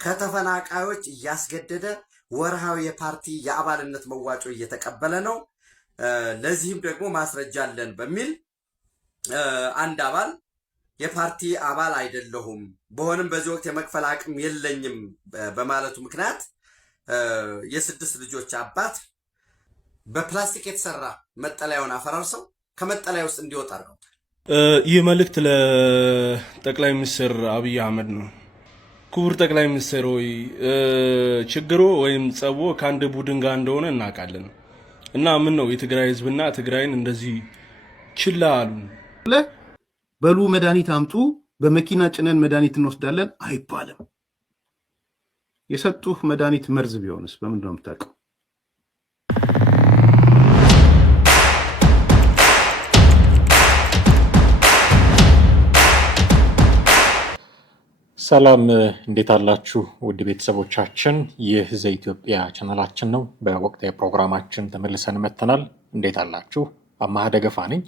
ከተፈናቃዮች እያስገደደ ወርሃዊ የፓርቲ የአባልነት መዋጮ እየተቀበለ ነው። ለዚህም ደግሞ ማስረጃ አለን በሚል አንድ አባል የፓርቲ አባል አይደለሁም በሆነም በዚህ ወቅት የመክፈል አቅም የለኝም በማለቱ ምክንያት የስድስት ልጆች አባት በፕላስቲክ የተሰራ መጠለያውን አፈራርሰው ከመጠለያ ውስጥ እንዲወጣ አድርገውታል። ይህ መልእክት ለጠቅላይ ሚኒስትር አብይ አህመድ ነው። ክቡር ጠቅላይ ሚኒስትር ሆይ ችግሩ ወይም ጸቦ ከአንድ ቡድን ጋር እንደሆነ እናውቃለን እና ምን ነው የትግራይ ህዝብና ትግራይን እንደዚህ ችላ አሉ? በሉ መድኃኒት አምጡ፣ በመኪና ጭነን መድኃኒት እንወስዳለን አይባልም። የሰጡህ መድኃኒት መርዝ ቢሆንስ በምንድን ነው የምታውቀው? ሰላም እንዴት አላችሁ ውድ ቤተሰቦቻችን? ይህ ዘኢትዮጵያ ቻናላችን ነው። በወቅታዊ ፕሮግራማችን ተመልሰን መጥተናል። እንዴት አላችሁ? አማሃ ደገፋ ነኝ።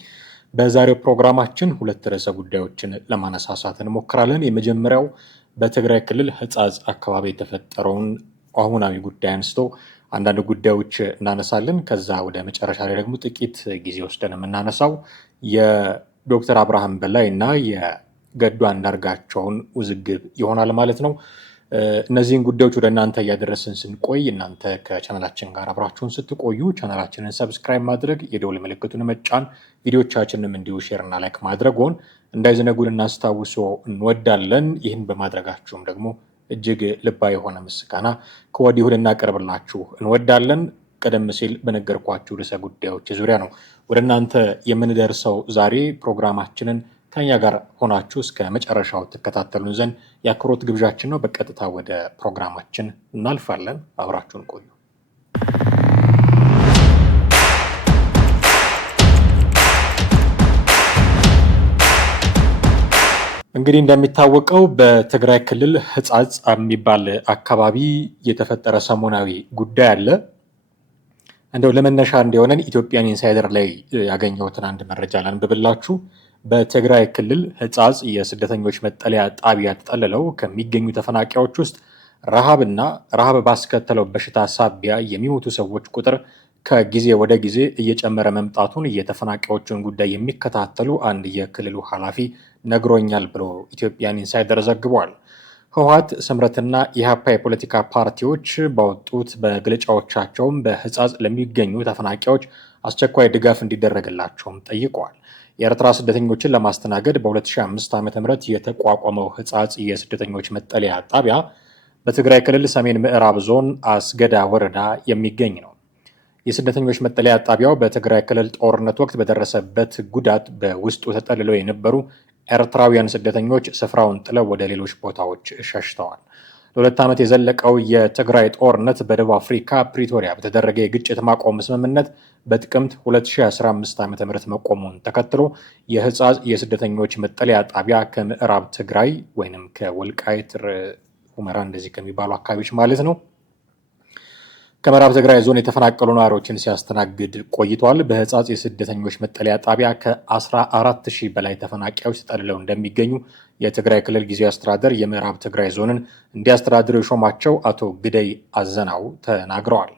በዛሬው ፕሮግራማችን ሁለት ርዕሰ ጉዳዮችን ለማነሳሳት እንሞክራለን። የመጀመሪያው በትግራይ ክልል ሕጻጽ አካባቢ የተፈጠረውን አሁናዊ ጉዳይ አንስቶ አንዳንድ ጉዳዮች እናነሳለን። ከዛ ወደ መጨረሻ ላይ ደግሞ ጥቂት ጊዜ ወስደን የምናነሳው የዶክተር አብርሃም በላይ እና ገዱ አንዳርጋቸውን ውዝግብ ይሆናል ማለት ነው። እነዚህን ጉዳዮች ወደ እናንተ እያደረስን ስንቆይ እናንተ ከቻናላችን ጋር አብራችሁን ስትቆዩ ቻናላችንን ሰብስክራይብ ማድረግ፣ የደወል ምልክቱን መጫን፣ ቪዲዮቻችንንም እንዲሁ ሼር እና ላይክ ማድረግዎን እንዳይዘነጉን እናስታውሶ እንወዳለን። ይህን በማድረጋችሁም ደግሞ እጅግ ልባዊ የሆነ ምስጋና ከወዲሁ ልናቀርብላችሁ እንወዳለን። ቀደም ሲል በነገርኳችሁ ርዕሰ ጉዳዮች ዙሪያ ነው ወደ እናንተ የምንደርሰው። ዛሬ ፕሮግራማችንን ከኛ ጋር ሆናችሁ እስከ መጨረሻው ተከታተሉን ዘንድ የአክብሮት ግብዣችን ነው። በቀጥታ ወደ ፕሮግራማችን እናልፋለን። አብራችሁን ቆዩ። እንግዲህ እንደሚታወቀው በትግራይ ክልል ሕጻጽ የሚባል አካባቢ የተፈጠረ ሰሞናዊ ጉዳይ አለ። እንደው ለመነሻ እንዲሆነን ኢትዮጵያን ኢንሳይደር ላይ ያገኘሁትን አንድ መረጃ ላንብብላችሁ። በትግራይ ክልል ሕጻጽ የስደተኞች መጠለያ ጣቢያ ተጠልለው ከሚገኙ ተፈናቃዮች ውስጥ ረሃብ ባስከተለው በሽታ ሳቢያ የሚሞቱ ሰዎች ቁጥር ከጊዜ ወደ ጊዜ እየጨመረ መምጣቱን የተፈናቃዮችን ጉዳይ የሚከታተሉ አንድ የክልሉ ኃላፊ ነግሮኛል ብሎ ኢትዮጵያን ኢንሳይደር ዘግቧል። ህወሓት፣ ስምረትና ኢህአፓ የፖለቲካ ፓርቲዎች ባወጡት መግለጫዎቻቸውም በሕጻጽ ለሚገኙ ተፈናቃዮች አስቸኳይ ድጋፍ እንዲደረግላቸውም ጠይቀዋል። የኤርትራ ስደተኞችን ለማስተናገድ በ2005 ዓ.ም የተቋቋመው ሕጻጽ የስደተኞች መጠለያ ጣቢያ በትግራይ ክልል ሰሜን ምዕራብ ዞን አስገዳ ወረዳ የሚገኝ ነው። የስደተኞች መጠለያ ጣቢያው በትግራይ ክልል ጦርነት ወቅት በደረሰበት ጉዳት በውስጡ ተጠልለው የነበሩ ኤርትራውያን ስደተኞች ስፍራውን ጥለው ወደ ሌሎች ቦታዎች ሸሽተዋል። ለ2 ዓመት የዘለቀው የትግራይ ጦርነት በደቡብ አፍሪካ ፕሪቶሪያ በተደረገ የግጭት ማቆም ስምምነት በጥቅምት 2015 ዓ.ም መቆሙን ተከትሎ የሕጻጽ የስደተኞች መጠለያ ጣቢያ ከምዕራብ ትግራይ ወይንም ከወልቃይት ሁመራ እንደዚህ ከሚባሉ አካባቢዎች ማለት ነው ከምዕራብ ትግራይ ዞን የተፈናቀሉ ነዋሪዎችን ሲያስተናግድ ቆይቷል። በሕጻጽ የስደተኞች መጠለያ ጣቢያ ከ14,000 በላይ ተፈናቃዮች ተጠልለው እንደሚገኙ የትግራይ ክልል ጊዜያዊ አስተዳደር የምዕራብ ትግራይ ዞንን እንዲያስተዳድሩ የሾማቸው አቶ ግደይ አዘናው ተናግረዋል።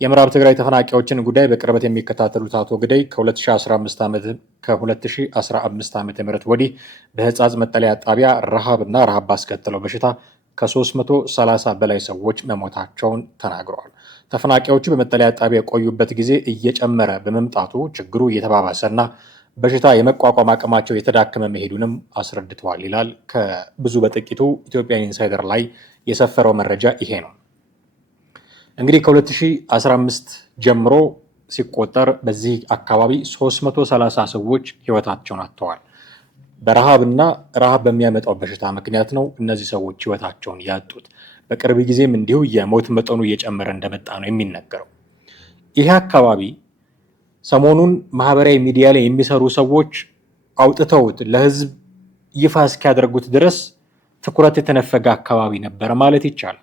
የምዕራብ ትግራይ ተፈናቃዮችን ጉዳይ በቅርበት የሚከታተሉት አቶ ግደይ ከ2015 ዓ.ም ወዲህ በሕጻጽ መጠለያ ጣቢያ ረሃብ ባስከተለው በሽታ ከ330 በላይ ሰዎች መሞታቸውን ተናግረዋል። ተፈናቃዮቹ በመጠለያ ጣቢያ የቆዩበት ጊዜ እየጨመረ በመምጣቱ ችግሩ እየተባባሰና በሽታ የመቋቋም አቅማቸው የተዳከመ መሄዱንም አስረድተዋል ይላል። ከብዙ በጥቂቱ ኢትዮጵያን ኢንሳይደር ላይ የሰፈረው መረጃ ይሄ ነው። እንግዲህ ከ2015 ጀምሮ ሲቆጠር በዚህ አካባቢ 330 ሰዎች ህይወታቸውን አጥተዋል። ረሃብ በሚያመጣው በሽታ ምክንያት ነው እነዚህ ሰዎች ህይወታቸውን ያጡት። በቅርብ ጊዜም እንዲሁ የሞት መጠኑ እየጨመረ እንደመጣ ነው የሚነገረው። ይህ አካባቢ ሰሞኑን ማህበራዊ ሚዲያ ላይ የሚሰሩ ሰዎች አውጥተውት ለህዝብ ይፋ እስኪያደርጉት ድረስ ትኩረት የተነፈገ አካባቢ ነበር ማለት ይቻላል።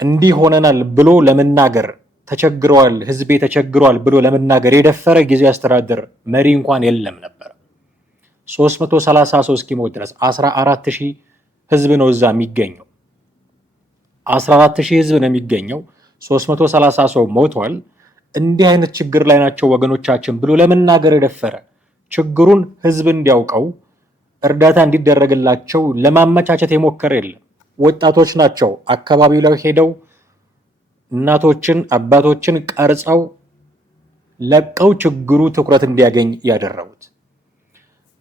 እንዲህ ሆነናል ብሎ ለመናገር ተቸግረዋል፣ ህዝቤ ተቸግሯል ብሎ ለመናገር የደፈረ ጊዜያዊ አስተዳደር መሪ እንኳን የለም ነበር። 330 ሰው እስኪሞት ድረስ 14,000 ህዝብ ነው እዛ የሚገኘው። 14000 ህዝብ ነው የሚገኘው። 330 ሰው ሞቷል። እንዲህ አይነት ችግር ላይ ናቸው ወገኖቻችን ብሎ ለመናገር የደፈረ ችግሩን ህዝብ እንዲያውቀው እርዳታ እንዲደረግላቸው ለማመቻቸት የሞከረ የለም። ወጣቶች ናቸው አካባቢው ላይ ሄደው እናቶችን አባቶችን ቀርጸው ለቀው ችግሩ ትኩረት እንዲያገኝ ያደረጉት።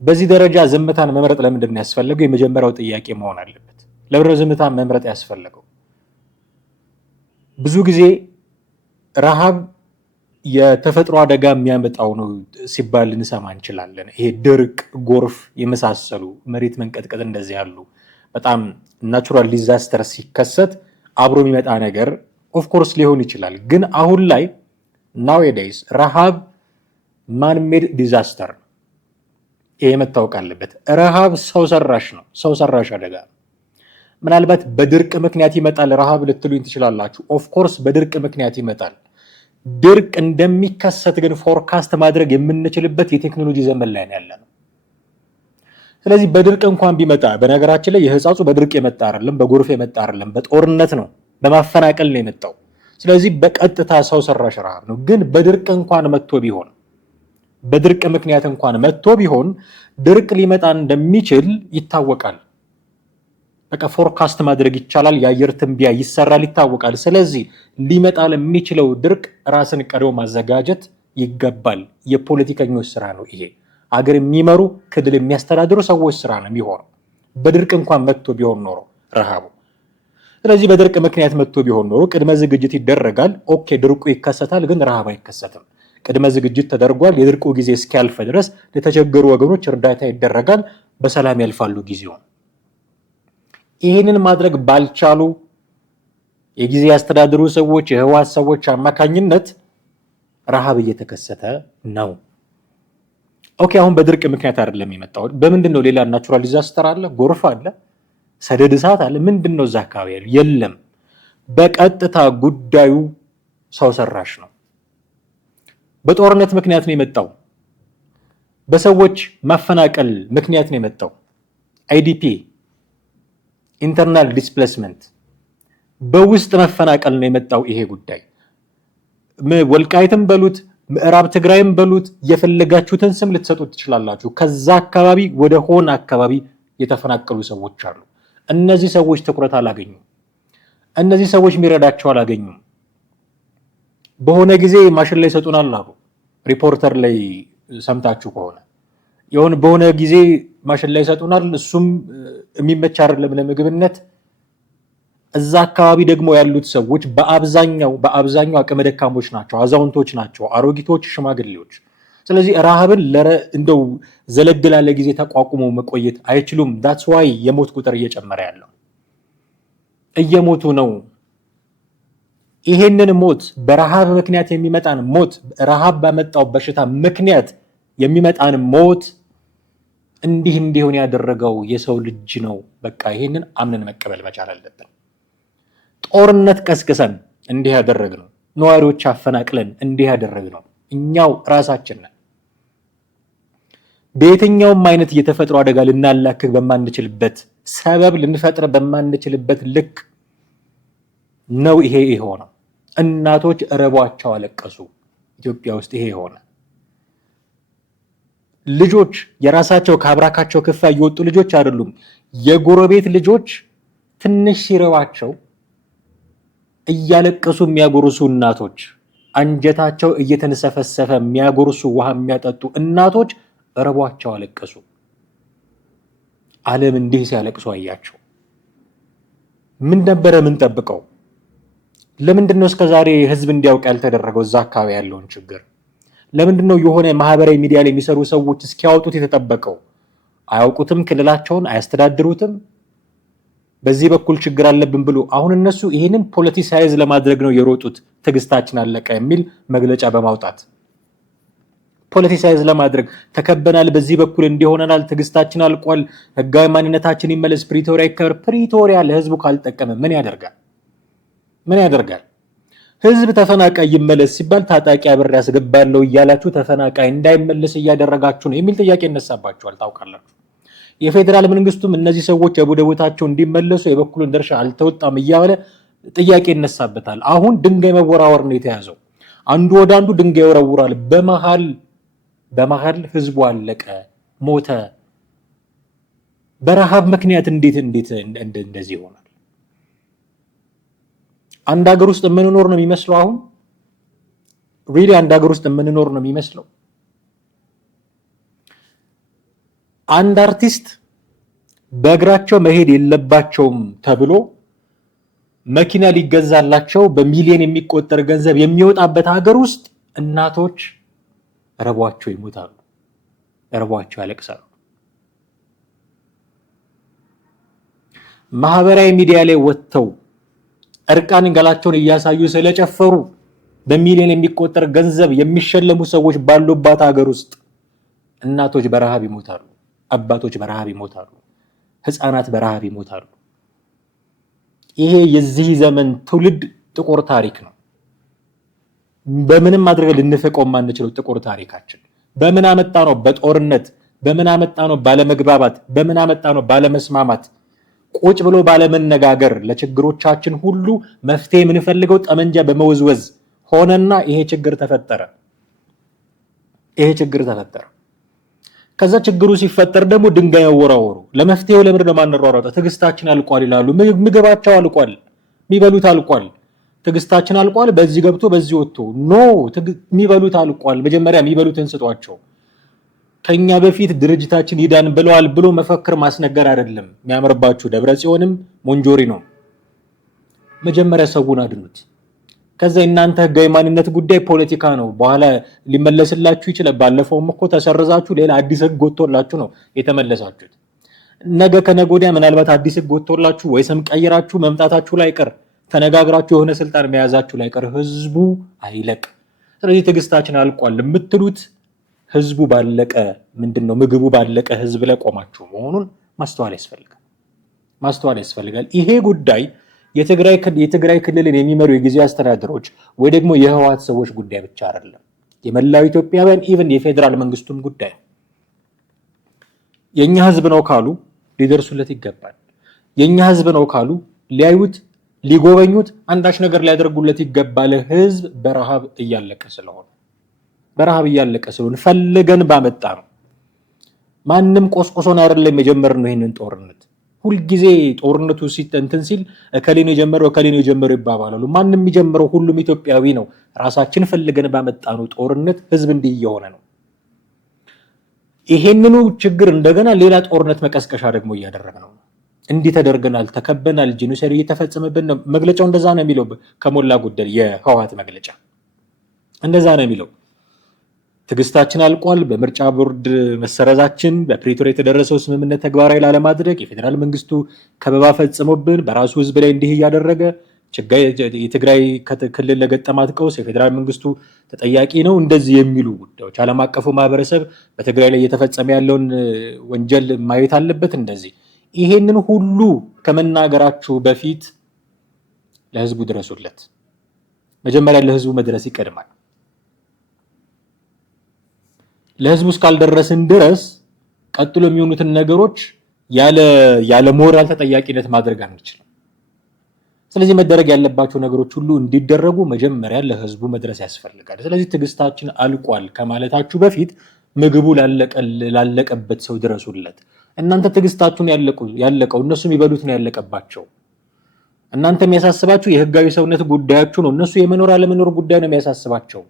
በዚህ ደረጃ ዝምታን መምረጥ ለምንድን ነው ያስፈለገው? የመጀመሪያው ጥያቄ መሆን አለበት። ለምንድን ነው ዝምታን መምረጥ ያስፈለገው? ብዙ ጊዜ ረሃብ የተፈጥሮ አደጋ የሚያመጣው ነው ሲባል ልንሰማ እንችላለን። ይሄ ድርቅ፣ ጎርፍ የመሳሰሉ መሬት መንቀጥቀጥ እንደዚህ ያሉ በጣም ናቹራል ዲዛስተር ሲከሰት አብሮ የሚመጣ ነገር ኦፍኮርስ ሊሆን ይችላል። ግን አሁን ላይ ናውዴይስ ረሃብ ማንሜድ ዲዛስተር ነው። ይሄ መታወቅ አለበት። ረሃብ ሰው ሰራሽ ነው፣ ሰው ሰራሽ አደጋ ነው። ምናልባት በድርቅ ምክንያት ይመጣል ረሃብ ልትሉኝ ትችላላችሁ። ኦፍኮርስ በድርቅ ምክንያት ይመጣል። ድርቅ እንደሚከሰት ግን ፎርካስት ማድረግ የምንችልበት የቴክኖሎጂ ዘመን ላይ ያለ ነው። ስለዚህ በድርቅ እንኳን ቢመጣ፣ በነገራችን ላይ የህፃጹ በድርቅ የመጣ አይደለም፣ በጎርፍ የመጣ አይደለም፣ በጦርነት ነው፣ በማፈናቀል ነው የመጣው። ስለዚህ በቀጥታ ሰው ሰራሽ ረሃብ ነው። ግን በድርቅ እንኳን መጥቶ ቢሆን፣ በድርቅ ምክንያት እንኳን መጥቶ ቢሆን ድርቅ ሊመጣ እንደሚችል ይታወቃል። በቃ ፎርካስት ማድረግ ይቻላል። የአየር ትንበያ ይሰራል፣ ይታወቃል። ስለዚህ ሊመጣ ለሚችለው ድርቅ ራስን ቀድሞ ማዘጋጀት ይገባል። የፖለቲከኞች ስራ ነው ይሄ። አገር የሚመሩ ክልል የሚያስተዳድሩ ሰዎች ስራ ነው የሚሆነው። በድርቅ እንኳን መጥቶ ቢሆን ኖሮ ረሃቡ። ስለዚህ በድርቅ ምክንያት መጥቶ ቢሆን ኖሮ ቅድመ ዝግጅት ይደረጋል። ኦኬ ድርቁ ይከሰታል፣ ግን ረሃብ አይከሰትም። ቅድመ ዝግጅት ተደርጓል። የድርቁ ጊዜ እስኪያልፍ ድረስ ለተቸገሩ ወገኖች እርዳታ ይደረጋል። በሰላም ያልፋሉ ጊዜውን። ይህንን ማድረግ ባልቻሉ የጊዜ ያስተዳድሩ ሰዎች፣ የህወሓት ሰዎች አማካኝነት ረሃብ እየተከሰተ ነው። ኦኬ አሁን በድርቅ ምክንያት አይደለም የመጣው። በምንድን ነው? ሌላ ናቹራል ዲዛስተር አለ፣ ጎርፍ አለ፣ ሰደድ እሳት አለ። ምንድን ነው እዛ አካባቢ ያለው? የለም። በቀጥታ ጉዳዩ ሰው ሰራሽ ነው። በጦርነት ምክንያት ነው የመጣው። በሰዎች ማፈናቀል ምክንያት ነው የመጣው። አይዲፒ ኢንተርናል ዲስፕሌስመንት፣ በውስጥ መፈናቀል ነው የመጣው ይሄ ጉዳይ። ወልቃይትም በሉት ምዕራብ ትግራይም በሉት የፈለጋችሁትን ስም ልትሰጡት ትችላላችሁ። ከዛ አካባቢ ወደ ሆነ አካባቢ የተፈናቀሉ ሰዎች አሉ። እነዚህ ሰዎች ትኩረት አላገኙም። እነዚህ ሰዎች የሚረዳቸው አላገኙም። በሆነ ጊዜ ማሽን ላይ ይሰጡናል አሉ። ሪፖርተር ላይ ሰምታችሁ ከሆነ በሆነ ጊዜ ማሽን ላይ ይሰጡናል። እሱም የሚመች አይደለም ለምግብነት። እዛ አካባቢ ደግሞ ያሉት ሰዎች በአብዛኛው አቅመ ደካሞች ናቸው፣ አዛውንቶች ናቸው፣ አሮጊቶች፣ ሽማግሌዎች። ስለዚህ ረሃብን እንደው ዘለግ ላለ ጊዜ ተቋቁመው መቆየት አይችሉም። ዳትስ ዋይ የሞት ቁጥር እየጨመረ ያለው እየሞቱ ነው። ይሄንን ሞት በረሃብ ምክንያት የሚመጣን ሞት፣ ረሃብ ባመጣው በሽታ ምክንያት የሚመጣን ሞት እንዲህ እንዲሆን ያደረገው የሰው ልጅ ነው። በቃ ይሄንን አምነን መቀበል መቻል አለብን። ጦርነት ቀስቅሰን እንዲህ ያደረግነው፣ ነዋሪዎች አፈናቅለን እንዲህ ያደረግነው እኛው ራሳችን ነን። በየትኛውም አይነት የተፈጥሮ አደጋ ልናላክክ በማንችልበት ሰበብ ልንፈጥር በማንችልበት ልክ ነው ይሄ የሆነው። እናቶች እረቧቸው አለቀሱ። ኢትዮጵያ ውስጥ ይሄ የሆነ ልጆች የራሳቸው ከአብራካቸው ክፋይ የወጡ ልጆች አይደሉም። የጎረቤት ልጆች ትንሽ ሲረባቸው እያለቀሱ የሚያጎርሱ እናቶች፣ አንጀታቸው እየተንሰፈሰፈ የሚያጎርሱ ውሃ የሚያጠጡ እናቶች እረቧቸው አለቀሱ። ዓለም እንዲህ ሲያለቅሱ አያቸው። ምን ነበረ የምንጠብቀው? ለምንድን ነው እስከዛሬ ህዝብ እንዲያውቅ ያልተደረገው? እዛ አካባቢ ያለውን ችግር ለምንድን ነው የሆነ ማህበራዊ ሚዲያ ላይ የሚሰሩ ሰዎች እስኪያወጡት የተጠበቀው? አያውቁትም፣ ክልላቸውን አያስተዳድሩትም። በዚህ በኩል ችግር አለብን ብሎ አሁን እነሱ ይህንን ፖለቲሳይዝ ለማድረግ ነው የሮጡት። ትዕግስታችን አለቀ የሚል መግለጫ በማውጣት ፖለቲሳይዝ ለማድረግ ተከበናል፣ በዚህ በኩል እንዲሆነናል፣ ትዕግስታችን አልቋል፣ ህጋዊ ማንነታችን ይመለስ፣ ፕሪቶሪያ ይከበር። ፕሪቶሪያ ለህዝቡ ካልጠቀመ ምን ያደርጋል? ምን ያደርጋል? ህዝብ ተፈናቃይ ይመለስ ሲባል ታጣቂ አብሬ ያስገባለሁ እያላችሁ ተፈናቃይ እንዳይመለስ እያደረጋችሁ ነው የሚል ጥያቄ ይነሳባችኋል። ታውቃላችሁ። የፌዴራል መንግስቱም እነዚህ ሰዎች ወደ ቦታቸው እንዲመለሱ የበኩሉን ድርሻ አልተወጣም እያለ ጥያቄ ይነሳበታል። አሁን ድንጋይ መወራወር ነው የተያዘው። አንዱ ወደ አንዱ ድንጋይ ይወረውራል። በመሃል ህዝቡ አለቀ፣ ሞተ። በረሃብ ምክንያት እንዴት እንደዚህ ይሆናል? አንድ ሀገር ውስጥ የምንኖር ነው የሚመስለው። አሁን ሪሊ አንድ ሀገር ውስጥ የምንኖር ነው የሚመስለው። አንድ አርቲስት በእግራቸው መሄድ የለባቸውም ተብሎ መኪና ሊገዛላቸው በሚሊዮን የሚቆጠር ገንዘብ የሚወጣበት ሀገር ውስጥ እናቶች ረቧቸው ይሞታሉ፣ ረቧቸው ያለቅሳሉ። ማህበራዊ ሚዲያ ላይ ወጥተው እርቃን ገላቸውን እያሳዩ ስለጨፈሩ በሚሊዮን የሚቆጠር ገንዘብ የሚሸለሙ ሰዎች ባሉባት ሀገር ውስጥ እናቶች በረሃብ ይሞታሉ፣ አባቶች በረሃብ ይሞታሉ፣ ህፃናት በረሃብ ይሞታሉ። ይሄ የዚህ ዘመን ትውልድ ጥቁር ታሪክ ነው። በምንም ማድረግ ልንፈቀው የማንችለው ጥቁር ታሪካችን። በምን አመጣ ነው? በጦርነት። በምን አመጣ ነው? ባለመግባባት። በምን አመጣ ነው? ባለመስማማት። ቁጭ ብሎ ባለመነጋገር ለችግሮቻችን ሁሉ መፍትሄ የምንፈልገው ጠመንጃ በመወዝወዝ ሆነና ይሄ ችግር ተፈጠረ። ከዛ ችግሩ ሲፈጠር ደግሞ ድንጋይ ያወራወሩ። ለመፍትሄው ለምን ለማንሯሯጠው? ትዕግስታችን አልቋል ይላሉ። ምግባቸው አልቋል፣ የሚበሉት አልቋል። ትዕግስታችን አልቋል፣ በዚህ ገብቶ በዚህ ወጥቶ። ኖ የሚበሉት አልቋል። መጀመሪያ የሚበሉትን ስጧቸው። ከኛ በፊት ድርጅታችን ይዳን ብለዋል ብሎ መፈክር ማስነገር አይደለም የሚያምርባችሁ። ደብረ ጽዮንም ሞንጆሪ ነው። መጀመሪያ ሰውን አድኑት። ከዛ እናንተ ህጋዊ ማንነት ጉዳይ ፖለቲካ ነው፣ በኋላ ሊመለስላችሁ ይችላል። ባለፈውም እኮ ተሰርዛችሁ ሌላ አዲስ ህግ ወጥቶላችሁ ነው የተመለሳችሁት። ነገ ከነገ ወዲያ ምናልባት አዲስ ህግ ወጥቶላችሁ ወይ ስም ቀይራችሁ መምጣታችሁ ላይ ቀር፣ ተነጋግራችሁ የሆነ ስልጣን መያዛችሁ ላይ ቀር ህዝቡ አይለቅ። ስለዚህ ትዕግስታችን አልቋል የምትሉት ህዝቡ ባለቀ ምንድነው ምግቡ ባለቀ ህዝብ ላይ ቆማችሁ መሆኑን ማስተዋል ያስፈልጋል። ይሄ ጉዳይ የትግራይ ክልልን የሚመሩ የጊዜያዊ አስተዳደሮች ወይ ደግሞ የህወሓት ሰዎች ጉዳይ ብቻ አይደለም። የመላው ኢትዮጵያውያን ኢቭን የፌዴራል መንግስቱም ጉዳይ ነው። የኛ ህዝብ ነው ካሉ ሊደርሱለት ይገባል። የኛ ህዝብ ነው ካሉ ሊያዩት፣ ሊጎበኙት፣ አንዳች ነገር ሊያደርጉለት ይገባል። ህዝብ በረሃብ እያለቀ ስለሆነ ፈልገን ባመጣ ነው። ማንም ቆስቆሶን አይደለም የጀመርነው ይሄንን ጦርነት። ሁልጊዜ ጦርነቱ ሲተንተን ሲል እከሌ ነው የጀመረው ይባባላሉ። ማንም የሚጀምረው ሁሉም ኢትዮጵያዊ ነው። ራሳችን ፈልገን ባመጣነው ጦርነት ህዝብ እንዲህ እየሆነ ነው። ይሄንኑ ችግር እንደገና ሌላ ጦርነት መቀስቀሻ ደግሞ እያደረግነው ነው። እንዲህ ተደርገናል፣ ተከበናል፣ ጄኖሳይድ እየተፈጸመብን ነው። መግለጫው እንደዛ ነው የሚለው። ከሞላ ጎደል የህወሓት መግለጫ እንደዛ ነው የሚለው። ትዕግስታችን አልቋል። በምርጫ ቦርድ መሰረዛችን፣ በፕሪቶሪያ የተደረሰው ስምምነት ተግባራዊ ላለማድረግ የፌዴራል መንግስቱ ከበባ ፈጽሞብን በራሱ ህዝብ ላይ እንዲህ እያደረገ የትግራይ ክልል ለገጠማት ቀውስ የፌዴራል መንግስቱ ተጠያቂ ነው። እንደዚህ የሚሉ ጉዳዮች ዓለም አቀፉ ማህበረሰብ በትግራይ ላይ እየተፈጸመ ያለውን ወንጀል ማየት አለበት። እንደዚህ ይሄንን ሁሉ ከመናገራችሁ በፊት ለህዝቡ ድረሱለት። መጀመሪያ ለህዝቡ መድረስ ይቀድማል። ለህዝቡ እስካልደረስን ድረስ ቀጥሎ የሚሆኑትን ነገሮች ያለ ሞራል ተጠያቂነት ማድረግ አንችልም። ስለዚህ መደረግ ያለባቸው ነገሮች ሁሉ እንዲደረጉ መጀመሪያ ለህዝቡ መድረስ ያስፈልጋል። ስለዚህ ትዕግስታችን አልቋል ከማለታችሁ በፊት ምግቡ ላለቀበት ሰው ድረሱለት። እናንተ ትዕግስታችሁን ያለቀው እነሱ የሚበሉት ነው ያለቀባቸው። እናንተ የሚያሳስባችሁ የህጋዊ ሰውነት ጉዳያችሁ ነው። እነሱ የመኖር አለመኖር ጉዳይ ነው የሚያሳስባቸው።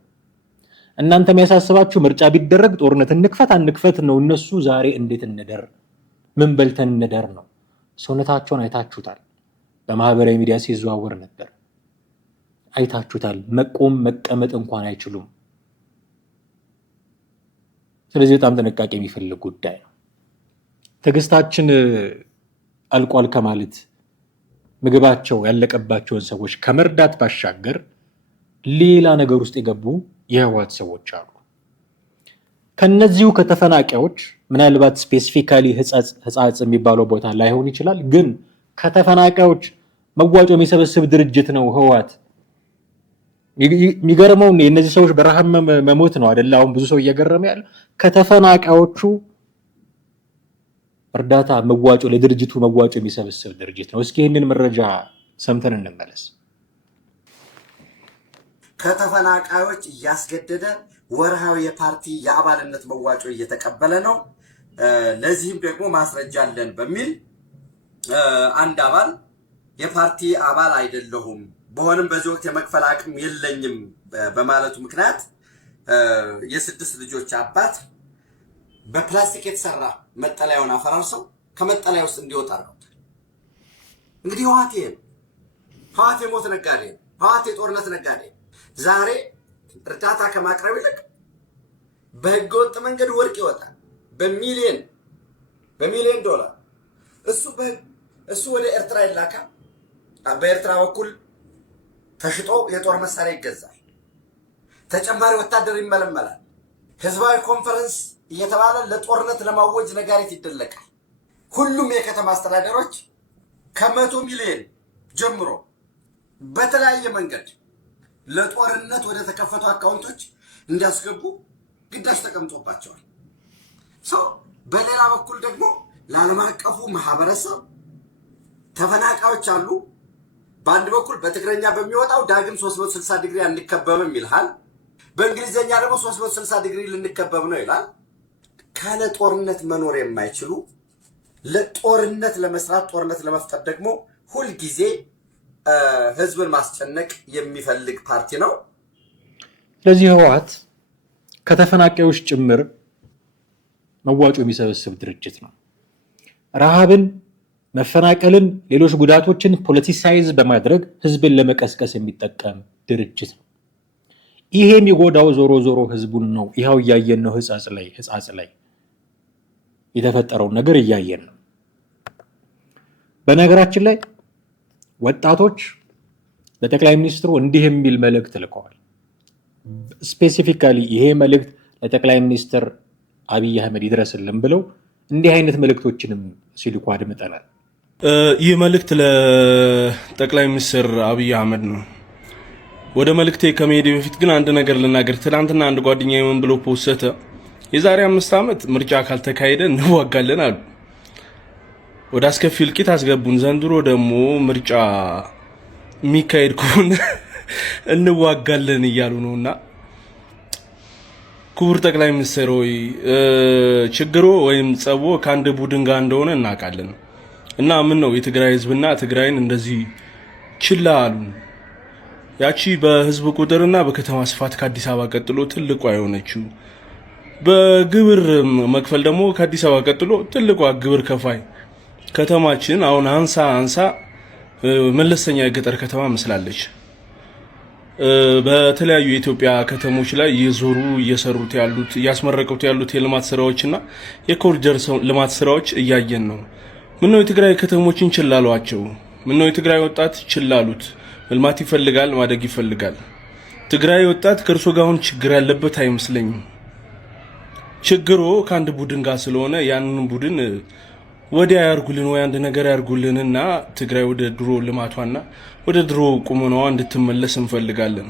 እናንተ የሚያሳስባችሁ ምርጫ ቢደረግ ጦርነት እንክፈት አንክፈት ነው። እነሱ ዛሬ እንዴት እንደር ምን በልተን እንደር ነው። ሰውነታቸውን አይታችሁታል። በማህበራዊ ሚዲያ ሲዘዋወር ነበር፣ አይታችሁታል። መቆም መቀመጥ እንኳን አይችሉም። ስለዚህ በጣም ጥንቃቄ የሚፈልግ ጉዳይ ነው። ትዕግስታችን አልቋል ከማለት ምግባቸው ያለቀባቸውን ሰዎች ከመርዳት ባሻገር ሌላ ነገር ውስጥ የገቡ የህወሓት ሰዎች አሉ። ከነዚሁ ከተፈናቃዮች ምናልባት ስፔሲፊካሊ ህጻጽ የሚባለው ቦታ ላይሆን ይችላል፣ ግን ከተፈናቃዮች መዋጮ የሚሰበስብ ድርጅት ነው ህወሓት። የሚገርመው የእነዚህ ሰዎች በረሃብ መሞት ነው አይደለ? አሁን ብዙ ሰው እየገረመ ያለ ከተፈናቃዮቹ እርዳታ መዋጮ ለድርጅቱ መዋጮ የሚሰበስብ ድርጅት ነው። እስኪ ይህንን መረጃ ሰምተን እንመለስ። ከተፈናቃዮች እያስገደደ ወርሃዊ የፓርቲ የአባልነት መዋጮ እየተቀበለ ነው። ለዚህም ደግሞ ማስረጃ አለን በሚል አንድ አባል የፓርቲ አባል አይደለሁም በሆነም በዚህ ወቅት የመክፈል አቅም የለኝም በማለቱ ምክንያት የስድስት ልጆች አባት በፕላስቲክ የተሰራ መጠለያውን አፈራርሰው ከመጠለያ ውስጥ እንዲወጣ ነው። እንግዲህ ህወሓት የሞት ነጋዴ ነው። ህወሓት የጦርነት ነጋዴ ነው። ዛሬ እርዳታ ከማቅረብ ይልቅ በህገወጥ መንገድ ወርቅ ይወጣል በሚሊዮን ዶላር። እሱ ወደ ኤርትራ ይላካል። በኤርትራ በኩል ተሽጦ የጦር መሳሪያ ይገዛል። ተጨማሪ ወታደር ይመለመላል። ህዝባዊ ኮንፈረንስ እየተባለ ለጦርነት ለማወጅ ነጋሪት ይደለቃል። ሁሉም የከተማ አስተዳደሮች ከ100 ሚሊዮን ጀምሮ በተለያየ መንገድ ለጦርነት ወደ ተከፈቱ አካውንቶች እንዲያስገቡ ግዳጅ ተቀምጦባቸዋል። በሌላ በኩል ደግሞ ለዓለም አቀፉ ማህበረሰብ ተፈናቃዮች አሉ። በአንድ በኩል በትግረኛ በሚወጣው ዳግም 360 ዲግሪ አንከበብም ይልሃል። በእንግሊዝኛ ደግሞ 360 ዲግሪ ልንከበብ ነው ይላል። ካለ ጦርነት መኖር የማይችሉ ለጦርነት ለመስራት ጦርነት ለመፍጠር ደግሞ ሁልጊዜ ህዝብን ማስጨነቅ የሚፈልግ ፓርቲ ነው። ስለዚህ ህወሓት ከተፈናቃዮች ጭምር መዋጮ የሚሰበስብ ድርጅት ነው። ረሃብን፣ መፈናቀልን፣ ሌሎች ጉዳቶችን ፖለቲሳይዝ በማድረግ ህዝብን ለመቀስቀስ የሚጠቀም ድርጅት ነው። ይሄ የሚጎዳው ዞሮ ዞሮ ህዝቡን ነው። ይኸው እያየን ነው። ህጻጽ ላይ የተፈጠረውን ነገር እያየን ነው። በነገራችን ላይ ወጣቶች ለጠቅላይ ሚኒስትሩ እንዲህ የሚል መልእክት ልከዋል። ስፔሲፊካሊ ይሄ መልእክት ለጠቅላይ ሚኒስትር አብይ አህመድ ይድረስልን ብለው እንዲህ አይነት መልእክቶችንም ሲልኩ አድምጠናል። ይህ መልእክት ለጠቅላይ ሚኒስትር አብይ አህመድ ነው። ወደ መልእክቴ ከመሄዴ በፊት ግን አንድ ነገር ልናገር። ትናንትና አንድ ጓደኛዬ ምን ብሎ ፖስተ የዛሬ 5 ዓመት ምርጫ ካልተካሄደ እንዋጋለን አሉ። ወደ አስከፊ እልቂት አስገቡን። ዘንድሮ ደግሞ ምርጫ የሚካሄድ ከሆነ እንዋጋለን እያሉ ነውና ክቡር ጠቅላይ ሚኒስትር ሆይ ችግሮ ወይም ጸቦ ከአንድ ቡድን ጋር እንደሆነ እናውቃለን እና ምን ነው የትግራይ ህዝብና ትግራይን እንደዚህ ችላ አሉ? ያቺ በህዝብ ቁጥርና በከተማ ስፋት ከአዲስ አበባ ቀጥሎ ትልቋ የሆነችው በግብር መክፈል ደግሞ ከአዲስ አበባ ቀጥሎ ትልቋ ግብር ከፋይ ከተማችን አሁን አንሳ መለስተኛ የገጠር ከተማ መስላለች። በተለያዩ የኢትዮጵያ ከተሞች ላይ እየዞሩ እየሰሩት ያሉት እያስመረቁት ያሉት የልማት ስራዎችና የኮሪደር ልማት ስራዎች እያየን ነው። ምነው የትግራይ ከተሞችን ችላሏቸው? ምነው የትግራይ ወጣት ችላሉት? ልማት ይፈልጋል፣ ማደግ ይፈልጋል። ትግራይ ወጣት ከእርሶ ጋር አሁን ችግር ያለበት አይመስለኝም። ችግሩ ከአንድ ቡድን ጋር ስለሆነ ያንን ቡድን ወዲያ ያርጉልን ወይ አንድ ነገር ያርጉልንና ትግራይ ወደ ድሮ ልማቷና ወደ ድሮ ቁመናዋ እንድትመለስ እንፈልጋለን።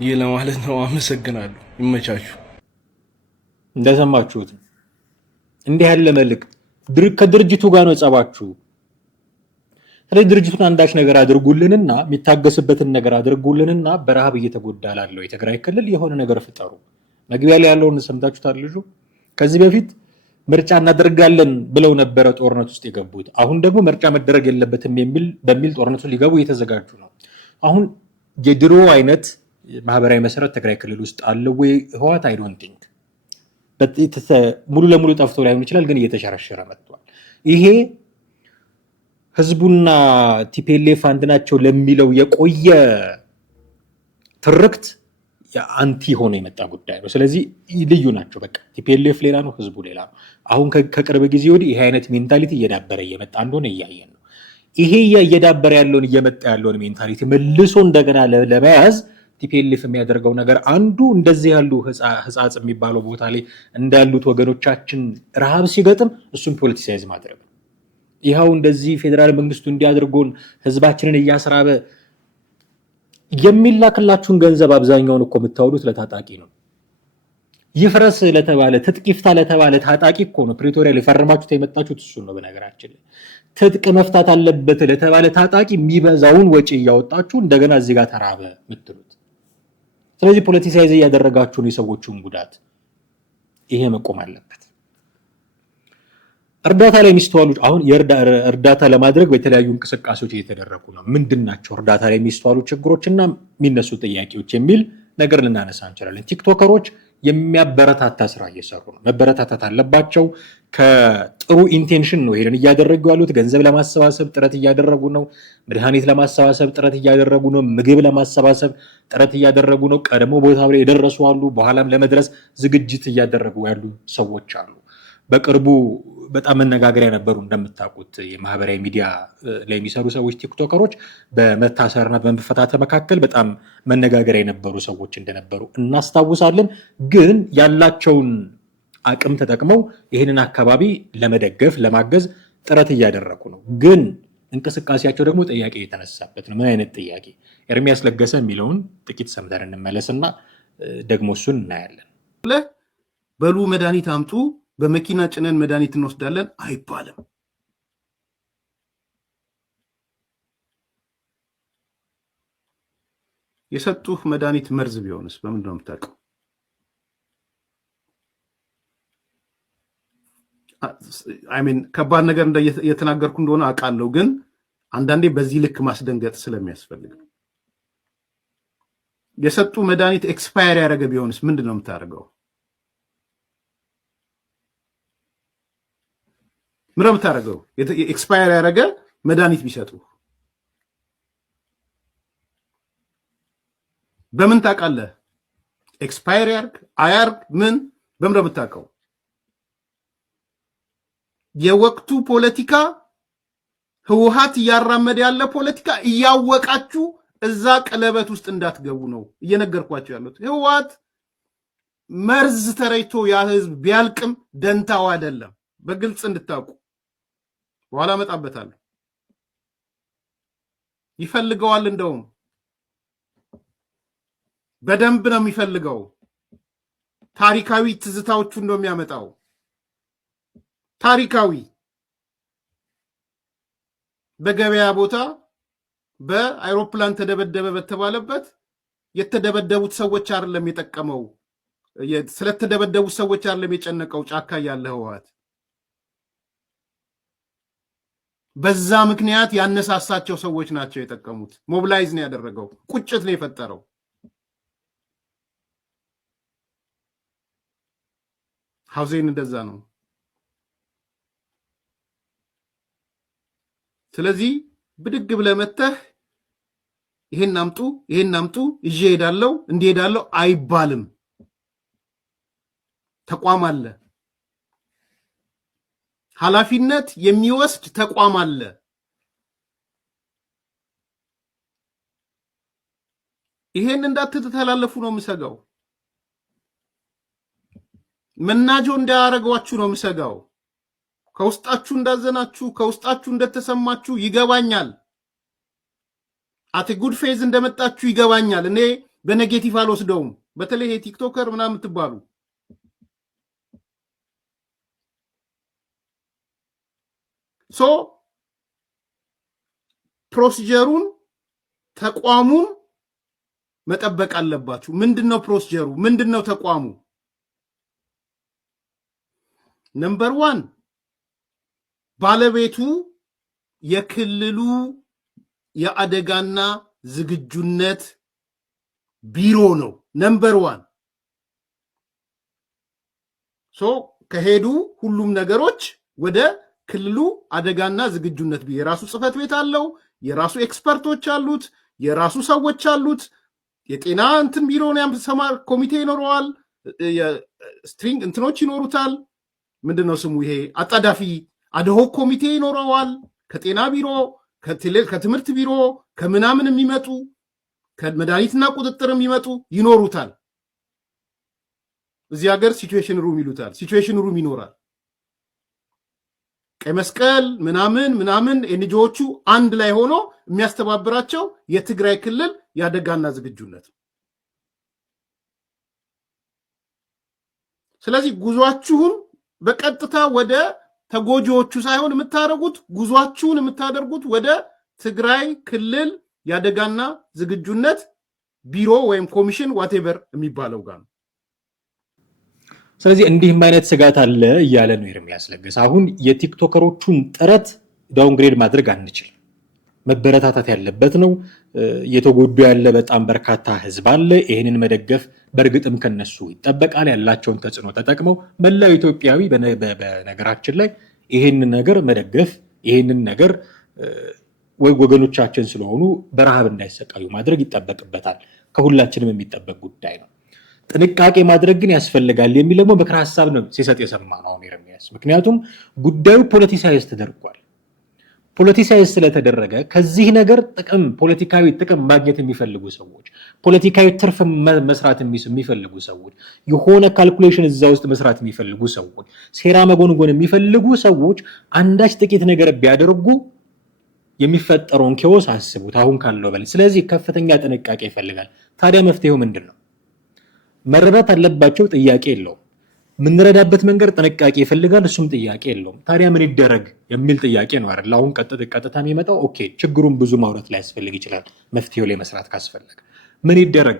ይህ ለማለት ነው። አመሰግናለሁ። ይመቻችሁ። እንደሰማችሁት እንዲህ ያለ መልእክት ከድርጅቱ ጋር ነው ጸባችሁ። ስለዚህ ድርጅቱን አንዳች ነገር አድርጉልንና የሚታገስበትን ነገር አድርጉልንና በረሃብ እየተጎዳ ላለው የትግራይ ክልል የሆነ ነገር ፍጠሩ። መግቢያ ላይ ያለውን ሰምታችሁታል። ልጁ ከዚህ በፊት ምርጫ እናደርጋለን ብለው ነበረ ጦርነት ውስጥ የገቡት። አሁን ደግሞ ምርጫ መደረግ የለበትም በሚል ጦርነቱ ሊገቡ እየተዘጋጁ ነው። አሁን የድሮ አይነት ማህበራዊ መሰረት ትግራይ ክልል ውስጥ አለ ወይ? ህወሓት አይ ዶንት ቲንክ ሙሉ ለሙሉ ጠፍቶ ላይሆን ይችላል፣ ግን እየተሸረሸረ መጥቷል። ይሄ ህዝቡና ቲፒኤልኤፍ አንድ ናቸው ለሚለው የቆየ ትርክት አንቲ ሆኖ የመጣ ጉዳይ ነው። ስለዚህ ልዩ ናቸው። በቃ ቲፒኤልኤፍ ሌላ ነው፣ ህዝቡ ሌላ ነው። አሁን ከቅርብ ጊዜ ወዲህ ይሄ አይነት ሜንታሊቲ እየዳበረ እየመጣ እንደሆነ እያየን ነው። ይሄ እየዳበረ ያለውን እየመጣ ያለውን ሜንታሊቲ መልሶ እንደገና ለመያዝ ቲፒኤልኤፍ የሚያደርገው ነገር አንዱ እንደዚህ ያሉ ህጻጽ የሚባለው ቦታ ላይ እንዳሉት ወገኖቻችን ረሃብ ሲገጥም እሱን ፖለቲሳይዝ ማድረግ ነው። ይኸው እንደዚህ ፌዴራል መንግስቱ እንዲያደርጎን ህዝባችንን እያስራበ የሚላክላችሁን ገንዘብ አብዛኛውን እኮ የምታውሉት ለታጣቂ ነው። ይፍረስ ለተባለ ትጥቅ ይፍታ ለተባለ ታጣቂ እኮ ነው ፕሪቶሪያ ላይ ፈርማችሁት የመጣችሁት። እሱን ነው በነገራችን ላይ ትጥቅ መፍታት አለበት ለተባለ ታጣቂ የሚበዛውን ወጪ እያወጣችሁ እንደገና እዚህ ጋር ተራበ የምትሉት። ስለዚህ ፖለቲሳይዝ ያደረጋችሁ ነው የሰዎቹን ጉዳት። ይሄ መቆም አለበት። እርዳታ ላይ የሚስተዋሉ አሁን እርዳታ ለማድረግ በተለያዩ እንቅስቃሴዎች እየተደረጉ ነው። ምንድናቸው እርዳታ ላይ የሚስተዋሉ ችግሮችና የሚነሱ ጥያቄዎች የሚል ነገር ልናነሳ እንችላለን። ቲክቶከሮች የሚያበረታታ ስራ እየሰሩ ነው። መበረታታት አለባቸው። ከጥሩ ኢንቴንሽን ነው ይሄን እያደረጉ ያሉት። ገንዘብ ለማሰባሰብ ጥረት እያደረጉ ነው። መድኃኒት ለማሰባሰብ ጥረት እያደረጉ ነው። ምግብ ለማሰባሰብ ጥረት እያደረጉ ነው። ቀድሞ ቦታው ላይ የደረሱ አሉ። በኋላም ለመድረስ ዝግጅት እያደረጉ ያሉ ሰዎች አሉ። በቅርቡ በጣም መነጋገሪያ ነበሩ። እንደምታውቁት የማህበራዊ ሚዲያ ላይ የሚሰሩ ሰዎች ቲክቶከሮች በመታሰርና በመፈታት መካከል በጣም መነጋገሪያ የነበሩ ሰዎች እንደነበሩ እናስታውሳለን። ግን ያላቸውን አቅም ተጠቅመው ይህንን አካባቢ ለመደገፍ ለማገዝ ጥረት እያደረጉ ነው። ግን እንቅስቃሴያቸው ደግሞ ጥያቄ የተነሳበት ነው። ምን አይነት ጥያቄ? ኤርሚያስ ለገሰ የሚለውን ጥቂት ሰምተን እንመለስና ደግሞ እሱን እናያለን። በሉ መድኃኒት አምጡ፣ በመኪና ጭነን መድኃኒት እንወስዳለን አይባልም። የሰጡህ መድኃኒት መርዝ ቢሆንስ በምንድን ነው የምታውቀው? ከባድ ነገር እየተናገርኩ እንደሆነ አውቃለሁ፣ ግን አንዳንዴ በዚህ ልክ ማስደንገጥ ስለሚያስፈልግ ነው። የሰጡ መድኃኒት ኤክስፓየር ያደረገ ቢሆንስ ምንድን ነው የምታደርገው? ምን ነው የምታደርገው? ኤክስፓየር ያደረገ መድኃኒት ቢሰጡ በምን ታውቃለህ? ኤክስፓየር ያርግ አያርግ ምን በምን ነው የምታውቀው? የወቅቱ ፖለቲካ ህወሓት እያራመደ ያለ ፖለቲካ እያወቃችሁ እዛ ቀለበት ውስጥ እንዳትገቡ ነው እየነገርኳችሁ ያሉት። ህወሓት መርዝ ተረይቶ ያ ህዝብ ቢያልቅም ደንታው አይደለም። በግልጽ እንድታውቁ በኋላ መጣበታለሁ። ይፈልገዋል፣ እንደውም በደንብ ነው የሚፈልገው። ታሪካዊ ትዝታዎቹ እንደሚያመጣው ታሪካዊ በገበያ ቦታ በአይሮፕላን ተደበደበ በተባለበት የተደበደቡት ሰዎች አይደለም የጠቀመው፣ ስለተደበደቡት ሰዎች አይደለም የጨነቀው። ጫካ ያለ ህወሓት በዛ ምክንያት ያነሳሳቸው ሰዎች ናቸው የጠቀሙት። ሞቢላይዝ ነው ያደረገው፣ ቁጭት ነው የፈጠረው። ሐውዜን እንደዛ ነው። ስለዚህ ብድግ ብለህ መተህ ይሄን አምጡ ይዤ ሄዳለሁ እንዲሄዳለሁ አይባልም። ተቋም አለ፣ ኃላፊነት የሚወስድ ተቋም አለ። ይሄን እንዳትተላለፉ ነው የምሰጋው። መናጆ እንዳያረጓችሁ ነው የምሰጋው። ከውስጣችሁ እንዳዘናችሁ ከውስጣችሁ እንደተሰማችሁ ይገባኛል። አቴ ጉድ ፌዝ እንደመጣችሁ ይገባኛል። እኔ በኔጌቲቭ አልወስደውም። በተለይ ቲክቶከር ምናምን የምትባሉ ፕሮሲጀሩን ተቋሙን መጠበቅ አለባችሁ። ምንድነው ፕሮሲጀሩ? ምንድነው ተቋሙ? ነምበር 1 ባለቤቱ የክልሉ የአደጋና ዝግጁነት ቢሮ ነው። ነምበር 1 ከሄዱ ሁሉም ነገሮች ወደ ክልሉ አደጋና ዝግጁነት ቢሮ የራሱ ጽህፈት ቤት አለው፣ የራሱ ኤክስፐርቶች አሉት፣ የራሱ ሰዎች አሉት። የጤና እንትን ቢሮ ነው፣ ኮሚቴ ይኖረዋል፣ ስትሪንግ እንትኖች ይኖሩታል። ምንድነው ስሙ? ይሄ አጣዳፊ አድሆክ ኮሚቴ ይኖረዋል። ከጤና ቢሮ ከትምህርት ቢሮ ከምናምን የሚመጡ ከመድኃኒትና ቁጥጥር የሚመጡ ይኖሩታል። እዚህ ሀገር ሲቹዌሽን ሩም ይሉታል። ሲቹዌሽን ሩም ይኖራል። ቀይ መስቀል ምናምን ኤንጂኦቹ አንድ ላይ ሆኖ የሚያስተባብራቸው የትግራይ ክልል የአደጋና ዝግጁነት። ስለዚህ ጉዟችሁን በቀጥታ ወደ ተጎጂዎቹ ሳይሆን የምታደርጉት ጉዟችሁን የምታደርጉት ወደ ትግራይ ክልል የአደጋና ዝግጁነት ቢሮ ወይም ኮሚሽን ዋቴቨር የሚባለው ጋር ነው። ስለዚህ እንዲህም አይነት ስጋት አለ እያለ ነው ኤርሚያስ ለገሰ። አሁን የቲክቶከሮቹን ጥረት ዳውንግሬድ ማድረግ አንችል፣ መበረታታት ያለበት ነው። እየተጎዱ ያለ በጣም በርካታ ህዝብ አለ። ይህንን መደገፍ በእርግጥም ከነሱ ይጠበቃል። ያላቸውን ተጽዕኖ ተጠቅመው መላው ኢትዮጵያዊ በነገራችን ላይ ይህንን ነገር መደገፍ፣ ይህንን ነገር ወይ ወገኖቻችን ስለሆኑ በረሃብ እንዳይሰቃዩ ማድረግ ይጠበቅበታል። ከሁላችንም የሚጠበቅ ጉዳይ ነው። ጥንቃቄ ማድረግ ግን ያስፈልጋል የሚል ደግሞ ምክረ ሀሳብ ነው ሲሰጥ የሰማ ነው ኤርሚያስ። ምክንያቱም ጉዳዩ ፖለቲሳይዝ ተደርጓል። ፖለቲሳይዝ ስለተደረገ ከዚህ ነገር ፖለቲካዊ ጥቅም ማግኘት የሚፈልጉ ሰዎች፣ ፖለቲካዊ ትርፍ መስራት የሚፈልጉ ሰዎች፣ የሆነ ካልኩሌሽን እዛ ውስጥ መስራት የሚፈልጉ ሰዎች፣ ሴራ መጎንጎን የሚፈልጉ ሰዎች አንዳች ጥቂት ነገር ቢያደርጉ የሚፈጠረውን ኬዎስ አስቡት፣ አሁን ካለው በላይ። ስለዚህ ከፍተኛ ጥንቃቄ ይፈልጋል። ታዲያ መፍትሄው ምንድን ነው? መረዳት አለባቸው። ጥያቄ የለውም። የምንረዳበት መንገድ ጥንቃቄ ይፈልጋል። እሱም ጥያቄ የለውም። ታዲያ ምን ይደረግ የሚል ጥያቄ ነው አይደል? አሁን ቀጥታ የሚመጣው ኦኬ፣ ችግሩን ብዙ ማውራት ላይ ያስፈልግ ይችላል። መፍትሄው ላይ መስራት ካስፈለገ ምን ይደረግ?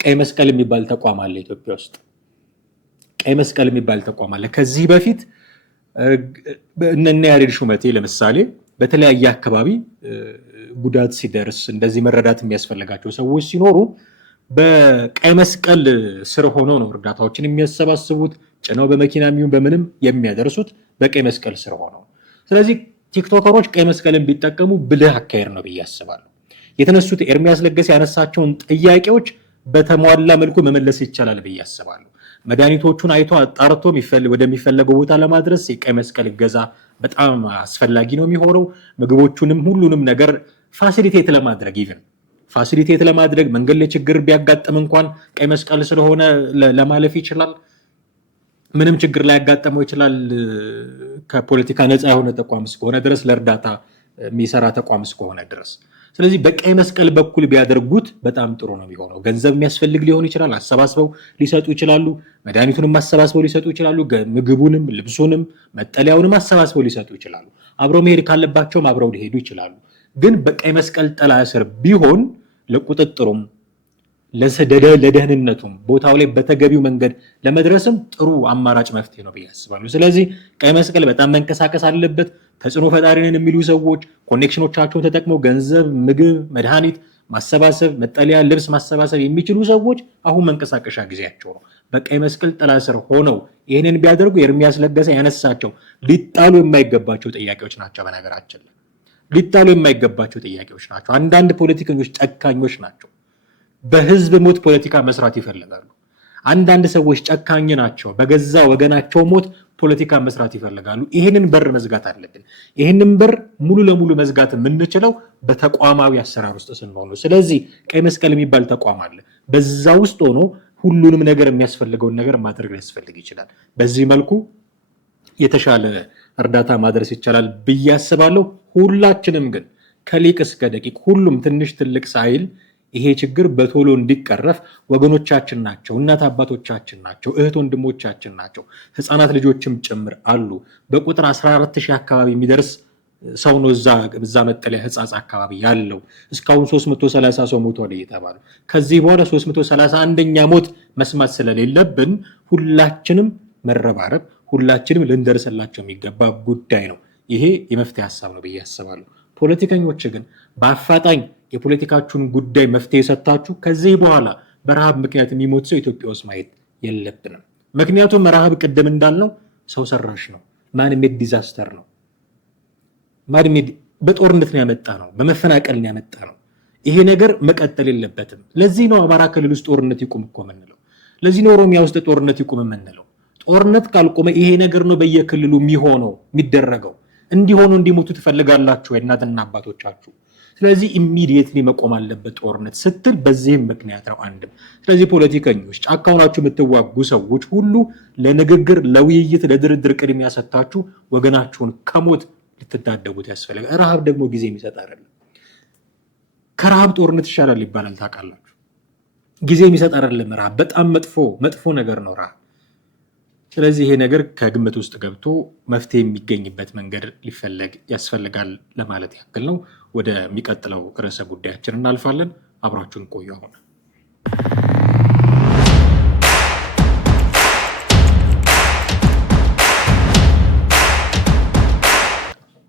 ቀይ መስቀል የሚባል ተቋም አለ ኢትዮጵያ ውስጥ። ቀይ መስቀል የሚባል ተቋም አለ። ከዚህ በፊት እነ ያሬድ ሹመቴ ለምሳሌ በተለያየ አካባቢ ጉዳት ሲደርስ እንደዚህ መረዳት የሚያስፈልጋቸው ሰዎች ሲኖሩ በቀይ መስቀል ስር ሆኖ ነው እርዳታዎችን የሚያሰባስቡት። ጭነው በመኪና የሚሆን በምንም የሚያደርሱት በቀይ መስቀል ስር ሆነው። ስለዚህ ቲክቶከሮች ቀይ መስቀልን ቢጠቀሙ ብልህ አካሄድ ነው ብዬ አስባለሁ። የተነሱት ኤርሚያስ ለገሰ ያነሳቸውን ጥያቄዎች በተሟላ መልኩ መመለስ ይቻላል ብዬ አስባለሁ። መድኃኒቶቹን አይቶ አጣርቶ ወደሚፈለገው ቦታ ለማድረስ የቀይ መስቀል እገዛ በጣም አስፈላጊ ነው የሚሆነው። ምግቦቹንም ሁሉንም ነገር ፋሲሊቴት ለማድረግ መንገድ ላይ ችግር ቢያጋጥም እንኳን ቀይ መስቀል ስለሆነ ለማለፍ ይችላል። ምንም ችግር ላይ ያጋጠመው ይችላል። ከፖለቲካ ነፃ የሆነ ተቋም እስከሆነ ድረስ፣ ለእርዳታ የሚሰራ ተቋም እስከሆነ ድረስ። ስለዚህ በቀይ መስቀል በኩል ቢያደርጉት በጣም ጥሩ ነው የሚሆነው። ገንዘብ የሚያስፈልግ ሊሆን ይችላል፣ አሰባስበው ሊሰጡ ይችላሉ። መድኃኒቱንም አሰባስበው ሊሰጡ ይችላሉ። ምግቡንም፣ ልብሱንም፣ መጠለያውንም አሰባስበው ሊሰጡ ይችላሉ። አብረው መሄድ ካለባቸውም አብረው ሊሄዱ ይችላሉ። ግን በቀይ መስቀል ጥላ ስር ቢሆን ለቁጥጥሩም ለደህንነቱም ቦታው ላይ በተገቢው መንገድ ለመድረስም ጥሩ አማራጭ መፍትሄ ነው ብዬ አስባለሁ። ስለዚህ ቀይ መስቀል በጣም መንቀሳቀስ አለበት። ተጽዕኖ ፈጣሪ ነን የሚሉ ሰዎች ኮኔክሽኖቻቸውን ተጠቅመው ገንዘብ፣ ምግብ፣ መድኃኒት ማሰባሰብ፣ መጠለያ፣ ልብስ ማሰባሰብ የሚችሉ ሰዎች አሁን መንቀሳቀሻ ጊዜያቸው ነው። በቀይ መስቀል ጥላ ስር ሆነው ይህንን ቢያደርጉ ኤርሚያስ ለገሰ ያነሳቸው ሊጣሉ የማይገባቸው ጥያቄዎች ናቸው። በነገራችን ላይ ሊጣሉ የማይገባቸው ጥያቄዎች ናቸው። አንዳንድ ፖለቲከኞች ጨካኞች ናቸው። በህዝብ ሞት ፖለቲካ መስራት ይፈልጋሉ። አንዳንድ ሰዎች ጨካኝ ናቸው። በገዛ ወገናቸው ሞት ፖለቲካ መስራት ይፈልጋሉ። ይህንን በር መዝጋት አለብን። ይህንን በር ሙሉ ለሙሉ መዝጋት የምንችለው በተቋማዊ አሰራር ውስጥ ስንሆን ነው። ስለዚህ ቀይ መስቀል የሚባል ተቋም አለ። በዛ ውስጥ ሆኖ ሁሉንም ነገር የሚያስፈልገውን ነገር ማድረግ ሊያስፈልግ ይችላል። በዚህ መልኩ የተሻለ እርዳታ ማድረስ ይቻላል ብዬ አስባለሁ። ሁላችንም ግን ከሊቅ እስከ ደቂቅ ሁሉም ትንሽ ትልቅ ሳይል ይሄ ችግር በቶሎ እንዲቀረፍ ወገኖቻችን ናቸው፣ እናት አባቶቻችን ናቸው፣ እህት ወንድሞቻችን ናቸው፣ ህፃናት ልጆችም ጭምር አሉ። በቁጥር 14,000 አካባቢ የሚደርስ ሰው ነው እዛ መጠለያ ህጻጽ አካባቢ ያለው። እስካሁን 330 ሰው ሞቷል እየተባለ ከዚህ በኋላ 331ኛ ሞት መስማት ስለሌለብን ሁላችንም መረባረብ፣ ሁላችንም ልንደርስላቸው የሚገባ ጉዳይ ነው። ይሄ የመፍትሄ ሀሳብ ነው ብዬ አስባለሁ። ፖለቲከኞች ግን በአፋጣኝ የፖለቲካችሁን ጉዳይ መፍትሄ ሰጥታችሁ ከዚህ በኋላ በረሃብ ምክንያት የሚሞት ሰው ኢትዮጵያ ውስጥ ማየት የለብንም። ምክንያቱም ረሃብ ቅድም እንዳልነው ሰው ሰራሽ ነው፣ ማንሜድ ዲዛስተር ነው። ማንሜድ በጦርነት ነው ያመጣ ነው፣ በመፈናቀል ነው ያመጣ ነው። ይሄ ነገር መቀጠል የለበትም። ለዚህ ነው አማራ ክልል ውስጥ ጦርነት ይቁም እኮ የምንለው። ለዚህ ነው ኦሮሚያ ውስጥ ጦርነት ይቁም የምንለው። ጦርነት ካልቆመ ይሄ ነገር ነው በየክልሉ የሚሆነው የሚደረገው። እንዲሆኑ እንዲሞቱ ትፈልጋላችሁ የእናትና አባቶቻችሁ። ስለዚህ ኢሚዲየትሊ መቆም አለበት ጦርነት ስትል በዚህም ምክንያት ነው አንድም። ስለዚህ ፖለቲከኞች፣ ጫካ ሆናችሁ የምትዋጉ ሰዎች ሁሉ ለንግግር፣ ለውይይት፣ ለድርድር ቅድሚያ ሰጥታችሁ ወገናችሁን ከሞት ልትታደጉት ያስፈልጋል። ረሃብ ደግሞ ጊዜ የሚሰጥ አይደለም። ከረሃብ ጦርነት ይሻላል ይባላል ታውቃላችሁ። ጊዜ የሚሰጥ አይደለም ረሃብ። በጣም መጥፎ ነገር ነው ረሃብ። ስለዚህ ይሄ ነገር ከግምት ውስጥ ገብቶ መፍትሄ የሚገኝበት መንገድ ሊፈለግ ያስፈልጋል ለማለት ያክል ነው። ወደሚቀጥለው ርዕሰ ጉዳያችን እናልፋለን። አብራችሁን ቆዩ። አሁን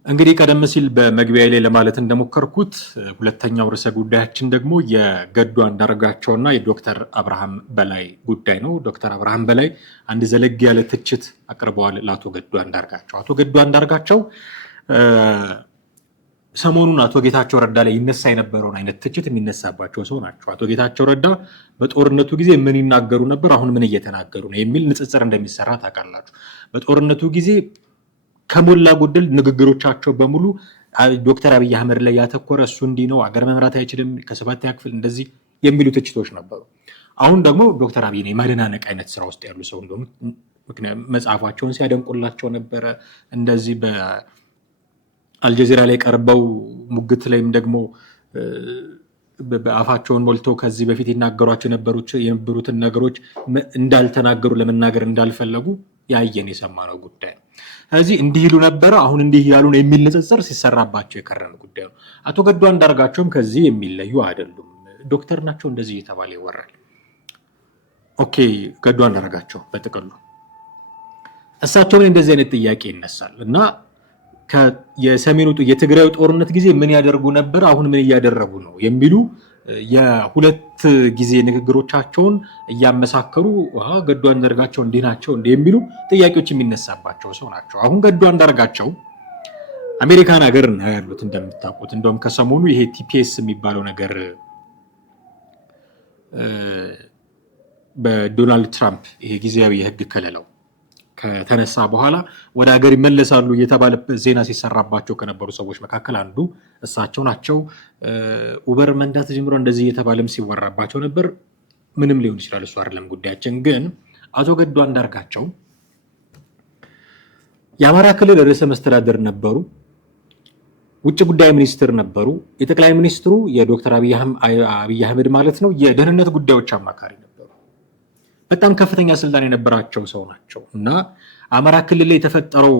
እንግዲህ ቀደም ሲል በመግቢያ ላይ ለማለት እንደሞከርኩት ሁለተኛው ርዕሰ ጉዳያችን ደግሞ የገዱ አንዳርጋቸውና የዶክተር አብርሃም በላይ ጉዳይ ነው። ዶክተር አብርሃም በላይ አንድ ዘለግ ያለ ትችት አቅርበዋል ለአቶ ገዱ አንዳርጋቸው። አቶ ገዱ አንዳርጋቸው ሰሞኑን አቶ ጌታቸው ረዳ ላይ ይነሳ የነበረውን አይነት ትችት የሚነሳባቸው ሰው ናቸው። አቶ ጌታቸው ረዳ በጦርነቱ ጊዜ ምን ይናገሩ ነበር፣ አሁን ምን እየተናገሩ ነው የሚል ንጽጽር እንደሚሰራ ታውቃላችሁ። በጦርነቱ ጊዜ ከሞላ ጎደል ንግግሮቻቸው በሙሉ ዶክተር አብይ አህመድ ላይ ያተኮረ፣ እሱ እንዲህ ነው፣ አገር መምራት አይችልም፣ ከሰባተኛ ክፍል እንደዚህ የሚሉ ትችቶች ነበሩ። አሁን ደግሞ ዶክተር አብይ ነው የማደናነቅ አይነት ስራ ውስጥ ያሉ ሰው እንደሆኑ መጽሐፋቸውን ሲያደንቁላቸው ነበረ። እንደዚህ በአልጀዚራ ላይ ቀርበው ሙግት ላይም ደግሞ በአፋቸውን ሞልተው ከዚህ በፊት ይናገሯቸው የነበሩትን ነገሮች እንዳልተናገሩ ለመናገር እንዳልፈለጉ ያየን የሰማነው ጉዳይ ነው። ስለዚህ እንዲህ ይሉ ነበረ፣ አሁን እንዲህ ያሉ ነው የሚል ንጽጽር ሲሰራባቸው የከረመ ጉዳይ ነው። አቶ ገዱ አንዳርጋቸውም ከዚህ የሚለዩ አይደሉም። ዶክተር ናቸው እንደዚህ እየተባለ ይወራል። ኦኬ፣ ገዱ አንዳርጋቸው በጥቅሉ እሳቸው ላይ እንደዚህ አይነት ጥያቄ ይነሳል እና የሰሜኑ የትግራዩ ጦርነት ጊዜ ምን ያደርጉ ነበር፣ አሁን ምን እያደረጉ ነው የሚሉ የሁለት ጊዜ ንግግሮቻቸውን እያመሳከሩ ገዱ አንዳርጋቸው እንዲህ ናቸው እንዲህ የሚሉ ጥያቄዎች የሚነሳባቸው ሰው ናቸው። አሁን ገዱ አንዳርጋቸው አሜሪካን ሀገር ነው ያሉት እንደምታውቁት። እንደውም ከሰሞኑ ይሄ ቲፒኤስ የሚባለው ነገር በዶናልድ ትራምፕ ይሄ ጊዜያዊ የህግ ከለላው ከተነሳ በኋላ ወደ ሀገር ይመለሳሉ እየተባለ ዜና ሲሰራባቸው ከነበሩ ሰዎች መካከል አንዱ እሳቸው ናቸው። ኡበር መንዳት ጀምሮ እንደዚህ እየተባለም ሲወራባቸው ነበር። ምንም ሊሆን ይችላል፣ እሱ አይደለም ጉዳያችን። ግን አቶ ገዱ አንዳርጋቸው የአማራ ክልል ርዕሰ መስተዳደር ነበሩ፣ ውጭ ጉዳይ ሚኒስትር ነበሩ፣ የጠቅላይ ሚኒስትሩ የዶክተር አብይ አህመድ ማለት ነው የደህንነት ጉዳዮች አማካሪ ነበሩ። በጣም ከፍተኛ ስልጣን የነበራቸው ሰው ናቸው እና አማራ ክልል ላይ የተፈጠረው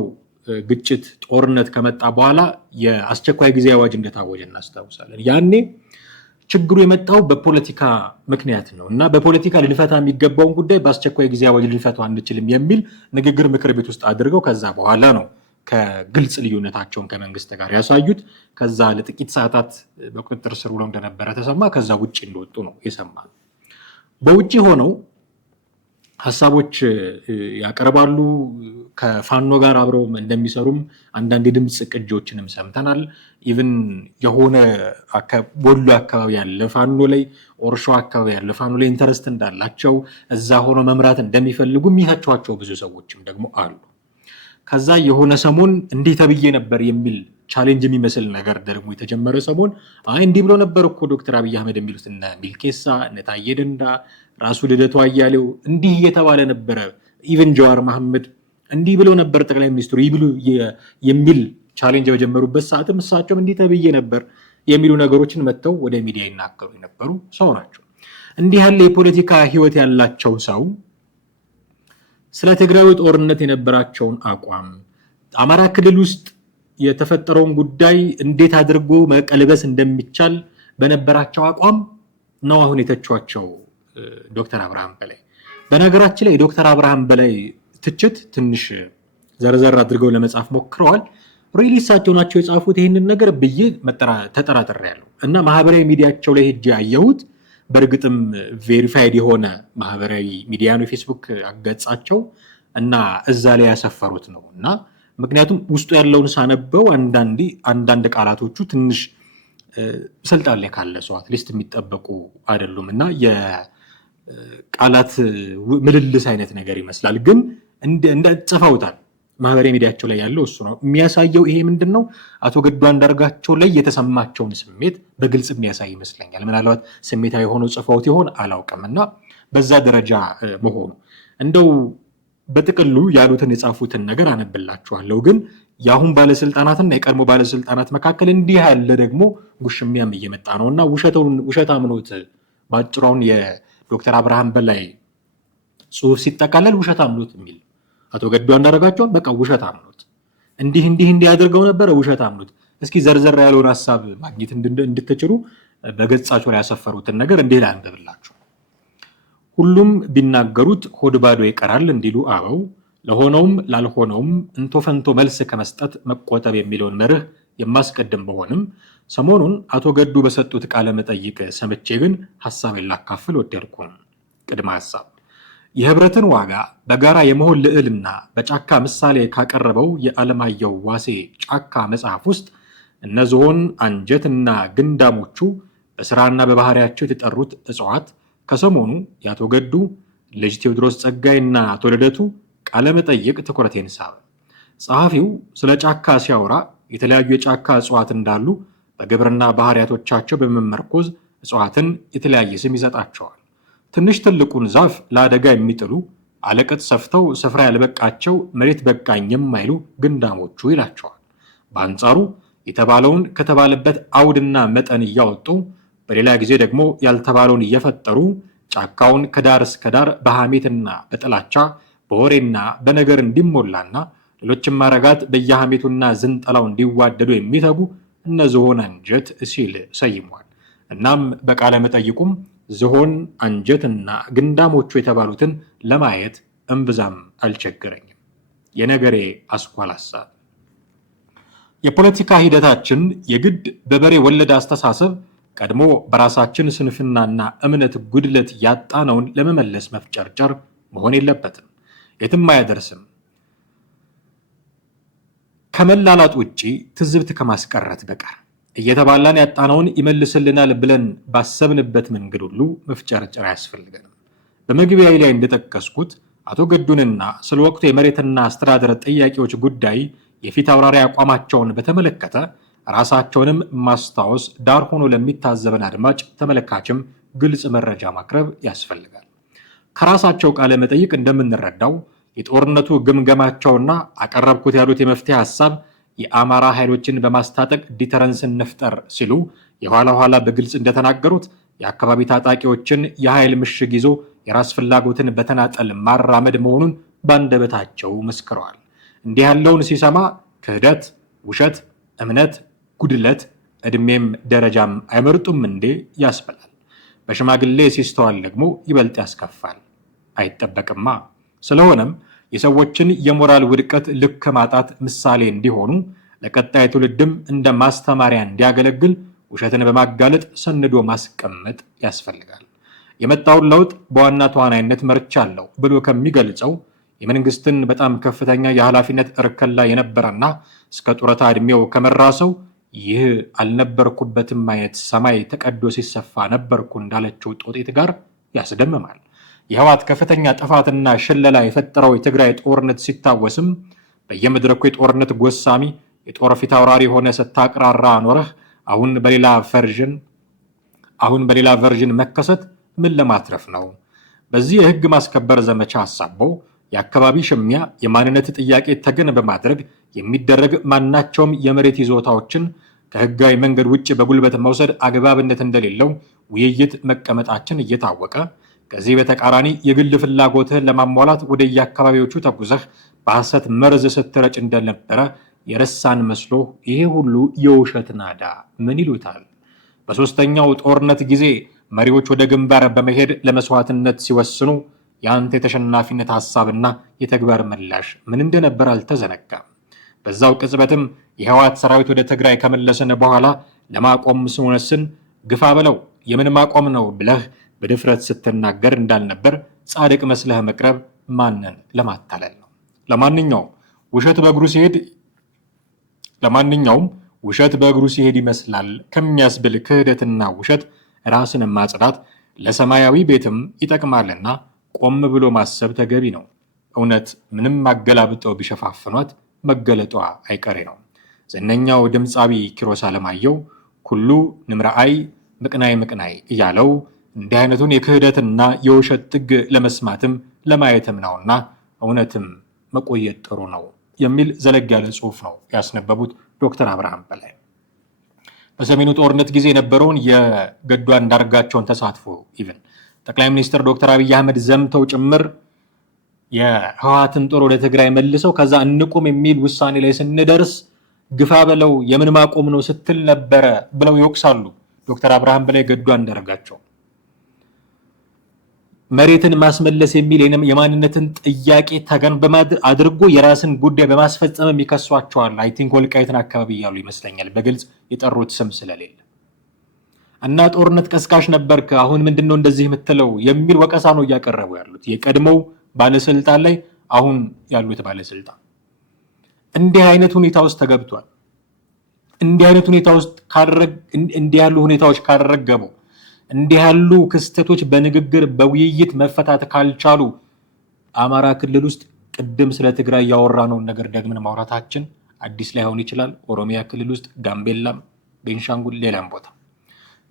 ግጭት ጦርነት ከመጣ በኋላ የአስቸኳይ ጊዜ አዋጅ እንደታወጀ እናስታውሳለን። ያኔ ችግሩ የመጣው በፖለቲካ ምክንያት ነው እና በፖለቲካ ልንፈታ የሚገባውን ጉዳይ በአስቸኳይ ጊዜ አዋጅ ልንፈታው አንችልም የሚል ንግግር ምክር ቤት ውስጥ አድርገው ከዛ በኋላ ነው ከግልጽ ልዩነታቸውን ከመንግስት ጋር ያሳዩት። ከዛ ለጥቂት ሰዓታት በቁጥጥር ስር ውለው እንደነበረ ተሰማ። ከዛ ውጭ እንደወጡ ነው የሰማነው። በውጭ ሆነው ሀሳቦች ያቀርባሉ። ከፋኖ ጋር አብረው እንደሚሰሩም አንዳንድ የድምፅ ቅጂዎችንም ሰምተናል። ኢቭን የሆነ ወሎ አካባቢ ያለ ፋኖ ላይ፣ ኦርሾ አካባቢ ያለ ፋኖ ላይ ኢንተረስት እንዳላቸው፣ እዛ ሆኖ መምራት እንደሚፈልጉ የሚያቸዋቸው ብዙ ሰዎችም ደግሞ አሉ። ከዛ የሆነ ሰሞን እንዲህ ተብዬ ነበር የሚል ቻሌንጅ የሚመስል ነገር ደግሞ የተጀመረ ሰሞን እንዲህ ብሎ ነበር እኮ ዶክተር አብይ አህመድ የሚሉት እነ ሚልኬሳ እነ ታዬ ደንዳ ራሱ ልደቱ አያሌው እንዲህ እየተባለ ነበረ። ኢቨን ጀዋር መሐመድ እንዲህ ብለው ነበር ጠቅላይ ሚኒስትሩ ይብሉ የሚል ቻሌንጅ በጀመሩበት ሰዓትም እሳቸውም እንዲህ ተብዬ ነበር የሚሉ ነገሮችን መጥተው ወደ ሚዲያ ይናገሩ የነበሩ ሰው ናቸው። እንዲህ ያለ የፖለቲካ ህይወት ያላቸው ሰው ስለ ትግራዩ ጦርነት የነበራቸውን አቋም፣ አማራ ክልል ውስጥ የተፈጠረውን ጉዳይ እንዴት አድርጎ መቀልበስ እንደሚቻል በነበራቸው አቋም ነው አሁን የተቿቸው ዶክተር አብርሃም በላይ። በነገራችን ላይ የዶክተር አብርሃም በላይ ትችት ትንሽ ዘርዘር አድርገው ለመጻፍ ሞክረዋል። ሪሊ እሳቸው ናቸው የጻፉት ይህንን ነገር ብዬ ተጠራጥሬያለሁ እና ማህበራዊ ሚዲያቸው ላይ ሄጄ ያየሁት በእርግጥም ቬሪፋይድ የሆነ ማህበራዊ ሚዲያ ነው የፌስቡክ ገጻቸው እና እዛ ላይ ያሰፈሩት ነው እና ምክንያቱም ውስጡ ያለውን ሳነበው አንዳንድ ቃላቶቹ ትንሽ ስልጣን ላይ ካለ ሰው አትሊስት የሚጠበቁ አይደሉም እና የቃላት ምልልስ አይነት ነገር ይመስላል። ግን ጽፈውታል። ማህበራዊ ሚዲያቸው ላይ ያለው እሱ ነው የሚያሳየው። ይሄ ምንድን ነው? አቶ ገዱ አንዳርጋቸው ላይ የተሰማቸውን ስሜት በግልጽ የሚያሳይ ይመስለኛል። ምናልባት ስሜታዊ የሆነው ጽፈውት ይሆን አላውቅም እና በዛ ደረጃ መሆኑ እንደው በጥቅሉ ያሉትን የጻፉትን ነገር አነብላችኋለሁ። ግን የአሁን ባለስልጣናትና የቀድሞ ባለስልጣናት መካከል እንዲህ ያለ ደግሞ ጉሽሚያም እየመጣ ነው እና ውሸት አምኖት በአጭሩ አሁን የዶክተር አብርሃም በላይ ጽሁፍ ሲጠቃለል ውሸት አምኖት የሚል አቶ ገዱ አንዳርጋቸውን በቃ ውሸት አምኖት እንዲህ አድርገው ነበረ ውሸት አምኖት። እስኪ ዘርዘር ያለውን ሀሳብ ማግኘት እንድትችሉ በገጻቸው ላይ ያሰፈሩትን ነገር እንዲህ ላንብብላችሁ። ሁሉም ቢናገሩት ሆድ ባዶ ይቀራል እንዲሉ አበው ለሆነውም ላልሆነውም እንቶ ፈንቶ መልስ ከመስጠት መቆጠብ የሚለውን መርህ የማስቀድም በሆንም ሰሞኑን አቶ ገዱ በሰጡት ቃለ መጠይቅ ሰምቼ ግን ሐሳቤን ላካፍል ወደድኩ። ቅድመ ሐሳብ የህብረትን ዋጋ በጋራ የመሆን ልዕልና በጫካ ምሳሌ ካቀረበው የዓለማየሁ ዋሴ ጫካ መጽሐፍ ውስጥ እነ ዝሆን፣ አንጀትና ግንዳሞቹ በስራና በባህሪያቸው የተጠሩት እጽዋት ከሰሞኑ የአቶ ገዱ ልጅ ቴዎድሮስ ጸጋይና አቶ ልደቱ ቃለ መጠይቅ ትኩረቴን ሳበ። ጸሐፊው ስለ ጫካ ሲያወራ የተለያዩ የጫካ እጽዋት እንዳሉ በግብርና ባህሪያቶቻቸው በመመርኮዝ እጽዋትን የተለያየ ስም ይሰጣቸዋል። ትንሽ ትልቁን ዛፍ ለአደጋ የሚጥሉ አለቅጥ ሰፍተው ስፍራ ያልበቃቸው መሬት በቃኝ የማይሉ ግንዳሞቹ ይላቸዋል። በአንጻሩ የተባለውን ከተባለበት አውድና መጠን እያወጡ በሌላ ጊዜ ደግሞ ያልተባለውን እየፈጠሩ ጫካውን ከዳር እስከ ዳር በሐሜትና በጥላቻ በወሬና በነገር እንዲሞላና ሌሎችም ማረጋት በየሐሜቱና ዝንጠላው እንዲዋደዱ የሚተጉ እነ ዝሆን አንጀት ሲል ሰይሟል። እናም በቃለ መጠይቁም ዝሆን አንጀትና ግንዳሞቹ የተባሉትን ለማየት እምብዛም አልቸገረኝም። የነገሬ አስኳል ሐሳብ የፖለቲካ ሂደታችን የግድ በበሬ ወለደ አስተሳሰብ ቀድሞ በራሳችን ስንፍናና እምነት ጉድለት ያጣነውን ለመመለስ መፍጨርጨር መሆን የለበትም። የትም አያደርስም። ከመላላጥ ውጪ ትዝብት ከማስቀረት በቀር እየተባላን ያጣነውን ይመልስልናል ብለን ባሰብንበት መንገድ ሁሉ መፍጨርጨር አያስፈልገንም። በመግቢያዬ ላይ እንደጠቀስኩት አቶ ገዱንና ስለ ወቅቱ የመሬትና አስተዳደር ጥያቄዎች ጉዳይ የፊት አውራሪ አቋማቸውን በተመለከተ ራሳቸውንም ማስታወስ ዳር ሆኖ ለሚታዘበን አድማጭ ተመልካችም ግልጽ መረጃ ማቅረብ ያስፈልጋል። ከራሳቸው ቃለ መጠይቅ እንደምንረዳው የጦርነቱ ግምገማቸውና አቀረብኩት ያሉት የመፍትሄ ሐሳብ የአማራ ኃይሎችን በማስታጠቅ ዲተረንስን እንፍጠር ሲሉ የኋላ ኋላ በግልጽ እንደተናገሩት የአካባቢ ታጣቂዎችን የኃይል ምሽግ ይዞ የራስ ፍላጎትን በተናጠል ማራመድ መሆኑን ባንደበታቸው መስክረዋል። እንዲህ ያለውን ሲሰማ ክህደት፣ ውሸት፣ እምነት፣ ጉድለት፣ ዕድሜም ደረጃም አይመርጡም እንዴ ያስብላል። በሽማግሌ ሲስተዋል ደግሞ ይበልጥ ያስከፋል። አይጠበቅማ። ስለሆነም የሰዎችን የሞራል ውድቀት ልክ ማጣት ምሳሌ እንዲሆኑ ለቀጣይ ትውልድም እንደ ማስተማሪያ እንዲያገለግል ውሸትን በማጋለጥ ሰንዶ ማስቀመጥ ያስፈልጋል። የመጣውን ለውጥ በዋና ተዋናይነት መርቻለሁ ብሎ ከሚገልጸው የመንግስትን በጣም ከፍተኛ የኃላፊነት እርከን ላይ የነበረና እስከ ጡረታ ዕድሜው ከመራ ሰው ይህ አልነበርኩበትም አይነት ሰማይ ተቀዶ ሲሰፋ ነበርኩ እንዳለችው ጦጤት ጋር ያስደምማል። የህወሓት ከፍተኛ ጥፋትና ሽለላ የፈጠረው የትግራይ ጦርነት ሲታወስም በየመድረኩ የጦርነት ጎሳሚ የጦር ፊት አውራሪ ሆነ ስታቅራራ ኖረህ አሁን በሌላ ቨርዥን መከሰት ምን ለማትረፍ ነው? በዚህ የህግ ማስከበር ዘመቻ አሳበው የአካባቢ ሽሚያ የማንነት ጥያቄ ተገን በማድረግ የሚደረግ ማናቸውም የመሬት ይዞታዎችን ከህጋዊ መንገድ ውጭ በጉልበት መውሰድ አግባብነት እንደሌለው ውይይት መቀመጣችን እየታወቀ ከዚህ በተቃራኒ የግል ፍላጎትህን ለማሟላት ወደ የአካባቢዎቹ ተጉዘህ በሐሰት መርዝ ስትረጭ እንደነበረ የረሳን መስሎ ይሄ ሁሉ የውሸት ናዳ ምን ይሉታል? በሶስተኛው ጦርነት ጊዜ መሪዎች ወደ ግንባር በመሄድ ለመስዋዕትነት ሲወስኑ የአንተ የተሸናፊነት ሐሳብና የተግባር ምላሽ ምን እንደነበር አልተዘነጋም። በዛው ቅጽበትም የህወሓት ሰራዊት ወደ ትግራይ ከመለሰን በኋላ ለማቆም ስንወስን ግፋ በለው የምን ማቆም ነው ብለህ በድፍረት ስትናገር እንዳልነበር ጻድቅ መስለህ መቅረብ ማንን ለማታለል ነው? ለማንኛውም ውሸት በእግሩ ሲሄድ ይመስላል ከሚያስብል ክህደትና ውሸት ራስን ማጽዳት ለሰማያዊ ቤትም ይጠቅማልና ቆም ብሎ ማሰብ ተገቢ ነው። እውነት ምንም አገላብጠው ቢሸፋፍኗት መገለጧ አይቀሬ ነው። ዝነኛው ድምፃዊ ኪሮስ አለማየሁ ኩሉ ንምረአይ ምቅናይ እያለው እንዲህ አይነቱን የክህደትና የውሸት ጥግ ለመስማትም ለማየትም ነውና እውነትም መቆየት ጥሩ ነው የሚል ዘለግ ያለ ጽሑፍ ነው ያስነበቡት ዶክተር አብርሃም በላይ። በሰሜኑ ጦርነት ጊዜ የነበረውን የገዱ አንዳርጋቸውን ተሳትፎ ኢቭን ጠቅላይ ሚኒስትር ዶክተር አብይ አህመድ ዘምተው ጭምር የህወሓትን ጦር ወደ ትግራይ መልሰው ከዛ እንቁም የሚል ውሳኔ ላይ ስንደርስ ግፋ በለው የምን ማቆም ነው ስትል ነበረ ብለው ይወቅሳሉ ዶክተር አብርሃም በላይ ገዱ አንዳርጋቸው መሬትን ማስመለስ የሚል የማንነትን ጥያቄ ተገን አድርጎ የራስን ጉዳይ በማስፈጸም የሚከሷቸዋል። አይ ቲንክ ወልቃይትን አካባቢ እያሉ ይመስለኛል በግልጽ የጠሩት ስም ስለሌለ እና ጦርነት ቀስቃሽ ነበርክ አሁን ምንድነው እንደዚህ የምትለው የሚል ወቀሳ ነው እያቀረቡ ያሉት የቀድሞው ባለስልጣን ላይ አሁን ያሉት ባለስልጣን። እንዲህ አይነት ሁኔታ ውስጥ ተገብቷል። እንዲህ አይነት ሁኔታ ውስጥ እንዲህ ያሉ ሁኔታዎች ካደረገቡ እንዲህ ያሉ ክስተቶች በንግግር በውይይት መፈታት ካልቻሉ አማራ ክልል ውስጥ ቅድም ስለ ትግራይ ያወራነውን ነገር ደግመን ማውራታችን አዲስ ላይሆን ይችላል። ኦሮሚያ ክልል ውስጥ ጋምቤላም፣ ቤንሻንጉል፣ ሌላም ቦታ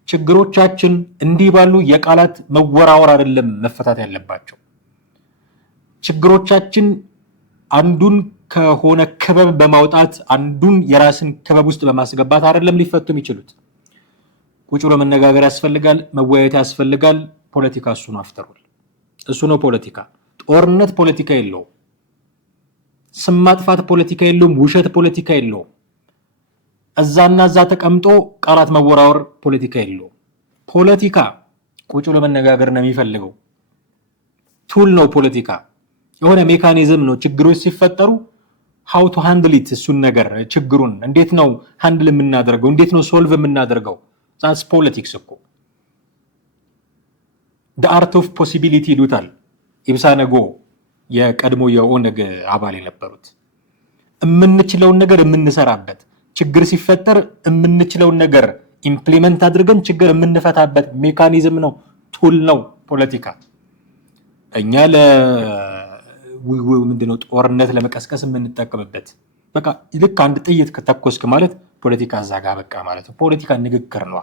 ችግሮቻችን እንዲህ ባሉ የቃላት መወራወር አይደለም መፈታት ያለባቸው። ችግሮቻችን አንዱን ከሆነ ክበብ በማውጣት አንዱን የራስን ክበብ ውስጥ በማስገባት አይደለም ሊፈቱ የሚችሉት። ቁጭ ብሎ መነጋገር ያስፈልጋል፣ መወያየት ያስፈልጋል። ፖለቲካ እሱ ነው አፍተሩል፣ እሱ ነው ፖለቲካ። ጦርነት ፖለቲካ የለውም። ስም ማጥፋት ፖለቲካ የለውም። ውሸት ፖለቲካ የለውም። እዛና እዛ ተቀምጦ ቃላት መወራወር ፖለቲካ የለውም። ፖለቲካ ቁጭ ብሎ መነጋገር ነው የሚፈልገው። ቱል ነው ፖለቲካ፣ የሆነ ሜካኒዝም ነው። ችግሮች ሲፈጠሩ how to handle it፣ እሱን ነገር ችግሩን እንዴት ነው ሃንድል የምናደርገው፣ እንዴት ነው ሶልቭ የምናደርገው። that's politics እኮ the art of possibility ይሉታል ኢብሳ ነጎ የቀድሞ የኦነግ አባል የነበሩት። የምንችለውን ነገር የምንሰራበት፣ ችግር ሲፈጠር የምንችለውን ነገር ኢምፕሊመንት አድርገን ችግር የምንፈታበት ሜካኒዝም ነው፣ ቱል ነው ፖለቲካ። እኛ ምንድነው ጦርነት ለመቀስቀስ የምንጠቀምበት። በቃ ልክ አንድ ጥይት ከተኮስክ ማለት ፖለቲካ እዛ ጋር በቃ ማለት ነው። ፖለቲካ ንግግር ነው፣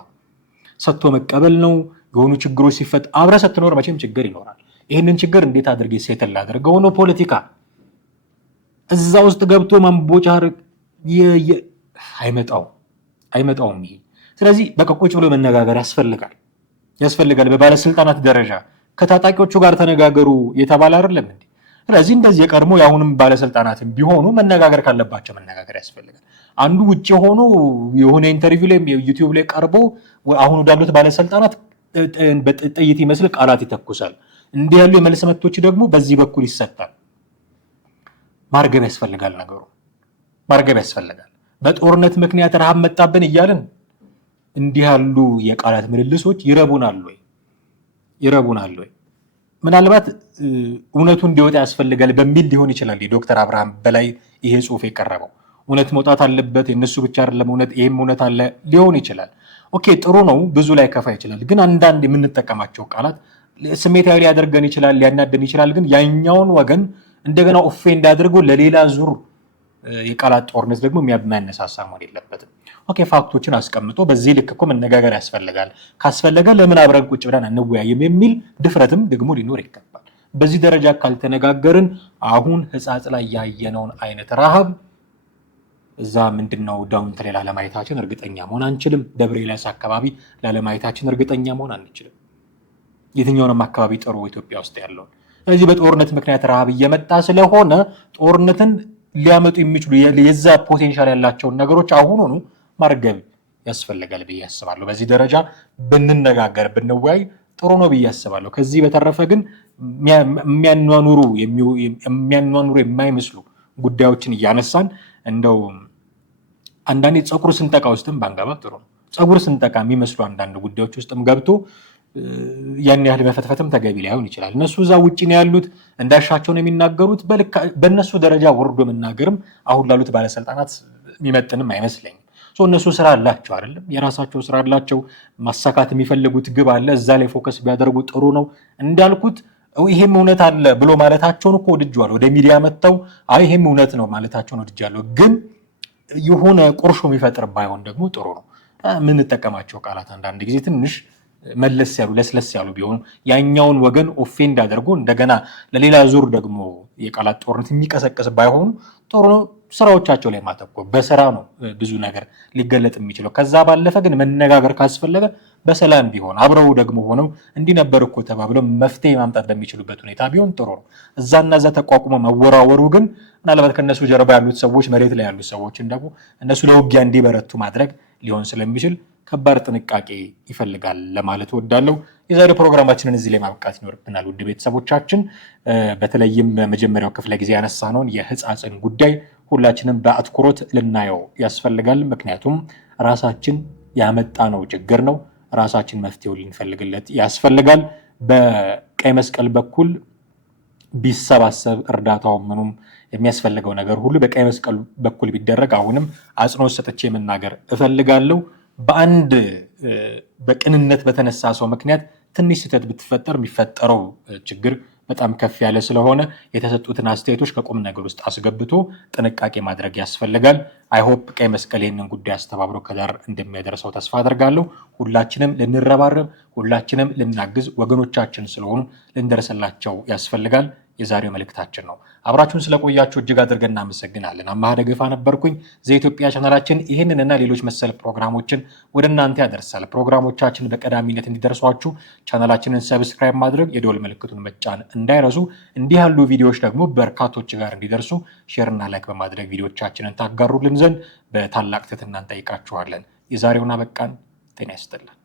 ሰጥቶ መቀበል ነው። የሆኑ ችግሮች ሲፈጠር አብረህ ስትኖር መቼም ችግር ይኖራል። ይህንን ችግር እንዴት አድርጌ ሴትል ላድርገው ነው ፖለቲካ። እዛ ውስጥ ገብቶ ማንቦጫር አይመጣውም ይሄ። ስለዚህ በቃ ቁጭ ብሎ መነጋገር ያስፈልጋል። በባለስልጣናት ደረጃ ከታጣቂዎቹ ጋር ተነጋገሩ የተባለ አይደለም እንዴ? ስለዚህ እንደዚህ የቀድሞ የአሁንም ባለስልጣናትም ቢሆኑ መነጋገር ካለባቸው መነጋገር ያስፈልጋል። አንዱ ውጭ ሆኖ የሆነ ኢንተርቪው ላይ ዩቲዩብ ላይ ቀርቦ አሁን ወዳሉት ባለስልጣናት ጥይት ይመስል ቃላት ይተኩሳል። እንዲህ ያሉ የመልስ መቶች ደግሞ በዚህ በኩል ይሰጣል። ማርገብ ያስፈልጋል፣ ነገሩ ማርገብ ያስፈልጋል። በጦርነት ምክንያት ረሃብ መጣብን እያልን እንዲህ ያሉ የቃላት ምልልሶች ይረቡናል ወይ? ምናልባት እውነቱ እንዲወጣ ያስፈልጋል በሚል ሊሆን ይችላል የዶክተር አብርሃም በላይ ይሄ ጽሁፍ የቀረበው። እውነት መውጣት አለበት፣ የነሱ ብቻ አይደለም እውነት፣ ይሄም እውነት አለ ሊሆን ይችላል። ኦኬ ጥሩ ነው፣ ብዙ ላይ ከፋ ይችላል። ግን አንዳንድ የምንጠቀማቸው ቃላት ስሜታዊ ሊያደርገን ይችላል፣ ሊያናደን ይችላል። ግን ያኛውን ወገን እንደገና ኦፌንድ አድርጎ ለሌላ ዙር የቃላት ጦርነት ደግሞ የሚያነሳሳ መሆን የለበትም። ኦኬ ፋክቶችን አስቀምጦ በዚህ ልክ እኮ መነጋገር ያስፈልጋል፣ ካስፈለገ ለምን አብረን ቁጭ ብለን አንወያይም የሚል ድፍረትም ደግሞ ሊኖር ይገባል። በዚህ ደረጃ ካልተነጋገርን አሁን ሕጻጽ ላይ ያየነውን አይነት ረሃብ እዛ ምንድነው ዳውንት ላይ ላለማየታችን እርግጠኛ መሆን አንችልም። ደብረ ኤልያስ አካባቢ ላለማየታችን እርግጠኛ መሆን አንችልም። የትኛውንም አካባቢ ጥሩ ኢትዮጵያ ውስጥ ያለውን። ስለዚህ በጦርነት ምክንያት ረሃብ እየመጣ ስለሆነ ጦርነትን ሊያመጡ የሚችሉ የዛ ፖቴንሻል ያላቸውን ነገሮች አሁኑኑ ማርገብ ያስፈልጋል ብዬ አስባለሁ። በዚህ ደረጃ ብንነጋገር ብንወያይ ጥሩ ነው ብዬ አስባለሁ። ከዚህ በተረፈ ግን የሚያኗኑሩ የማይመስሉ ጉዳዮችን እያነሳን እንደው አንዳንዴ ፀጉር ስንጠቃ ውስጥም ባንገባ ጥሩ ነው። ፀጉር ስንጠቃ የሚመስሉ አንዳንድ ጉዳዮች ውስጥም ገብቶ ያን ያህል መፈትፈትም ተገቢ ላይሆን ይችላል። እነሱ እዛ ውጭ ነው ያሉት፣ እንዳሻቸው ነው የሚናገሩት። በእነሱ ደረጃ ወርዶ መናገርም አሁን ላሉት ባለስልጣናት የሚመጥንም አይመስለኝም። እነሱ ስራ አላቸው አይደለም፣ የራሳቸው ስራ አላቸው። ማሳካት የሚፈልጉት ግብ አለ። እዛ ላይ ፎከስ ቢያደርጉ ጥሩ ነው። እንዳልኩት ይሄም እውነት አለ ብሎ ማለታቸውን እኮ ወድጄዋለሁ። ወደ ሚዲያ መጥተው ይሄም እውነት ነው ማለታቸውን ወድጃለሁ። ግን የሆነ ቁርሾ የሚፈጥር ባይሆን ደግሞ ጥሩ ነው። የምንጠቀማቸው ቃላት አንዳንድ ጊዜ ትንሽ መለስ ያሉ ለስለስ ያሉ ቢሆኑ ያኛውን ወገን ኦፌንድ አድርጎ እንደገና ለሌላ ዙር ደግሞ የቃላት ጦርነት የሚቀሰቀስ ባይሆኑ ጥሩ ነው። ስራዎቻቸው ላይ ማተኮር፣ በስራ ነው ብዙ ነገር ሊገለጥ የሚችለው። ከዛ ባለፈ ግን መነጋገር ካስፈለገ በሰላም ቢሆን አብረው ደግሞ ሆነው እንዲህ ነበር እኮ ተባብለው መፍትሄ ማምጣት በሚችሉበት ሁኔታ ቢሆን ጥሩ ነው። እዛና እዛ ተቋቁሞ መወራወሩ ግን ምናልባት ከነሱ ጀርባ ያሉት ሰዎች፣ መሬት ላይ ያሉት ሰዎችን ደግሞ እነሱ ለውጊያ እንዲበረቱ ማድረግ ሊሆን ስለሚችል ከባድ ጥንቃቄ ይፈልጋል ለማለት እወዳለሁ። የዛሬው ፕሮግራማችንን እዚህ ላይ ማብቃት ይኖርብናል። ውድ ቤተሰቦቻችን በተለይም በመጀመሪያው ክፍለ ጊዜ ያነሳነውን የሕጻጽን ጉዳይ ሁላችንም በአትኩሮት ልናየው ያስፈልጋል። ምክንያቱም ራሳችን ያመጣነው ችግር ነው። ራሳችን መፍትሄው ልንፈልግለት ያስፈልጋል። በቀይ መስቀል በኩል ቢሰባሰብ እርዳታው ምኑም የሚያስፈልገው ነገር ሁሉ በቀይ መስቀል በኩል ቢደረግ አሁንም አጽንኦት ሰጥቼ መናገር እፈልጋለሁ። በአንድ በቅንነት በተነሳ ሰው ምክንያት ትንሽ ስህተት ብትፈጠር የሚፈጠረው ችግር በጣም ከፍ ያለ ስለሆነ የተሰጡትን አስተያየቶች ከቁም ነገር ውስጥ አስገብቶ ጥንቃቄ ማድረግ ያስፈልጋል። አይሆፕ ቀይ መስቀል ይህንን ጉዳይ አስተባብሮ ከዳር እንደሚያደርሰው ተስፋ አደርጋለሁ። ሁላችንም ልንረባረብ፣ ሁላችንም ልናግዝ፣ ወገኖቻችን ስለሆኑ ልንደርስላቸው ያስፈልጋል። የዛሬው መልእክታችን ነው። አብራችሁን ስለቆያችሁ እጅግ አድርገን እናመሰግናለን። አማሃ ደገፋ ነበርኩኝ። ዘኢትዮጵያ ቻናላችን ይህንንና ሌሎች መሰል ፕሮግራሞችን ወደ እናንተ ያደርሳል። ፕሮግራሞቻችን በቀዳሚነት እንዲደርሷችሁ ቻናላችንን ሰብስክራይብ ማድረግ፣ የደወል ምልክቱን መጫን እንዳይረሱ። እንዲህ ያሉ ቪዲዮዎች ደግሞ በርካቶች ጋር እንዲደርሱ ሼርና ላይክ በማድረግ ቪዲዮቻችንን ታጋሩልን ዘንድ በታላቅ ትህትና እንጠይቃችኋለን። የዛሬውን አበቃን። ጤና ይስጥልን።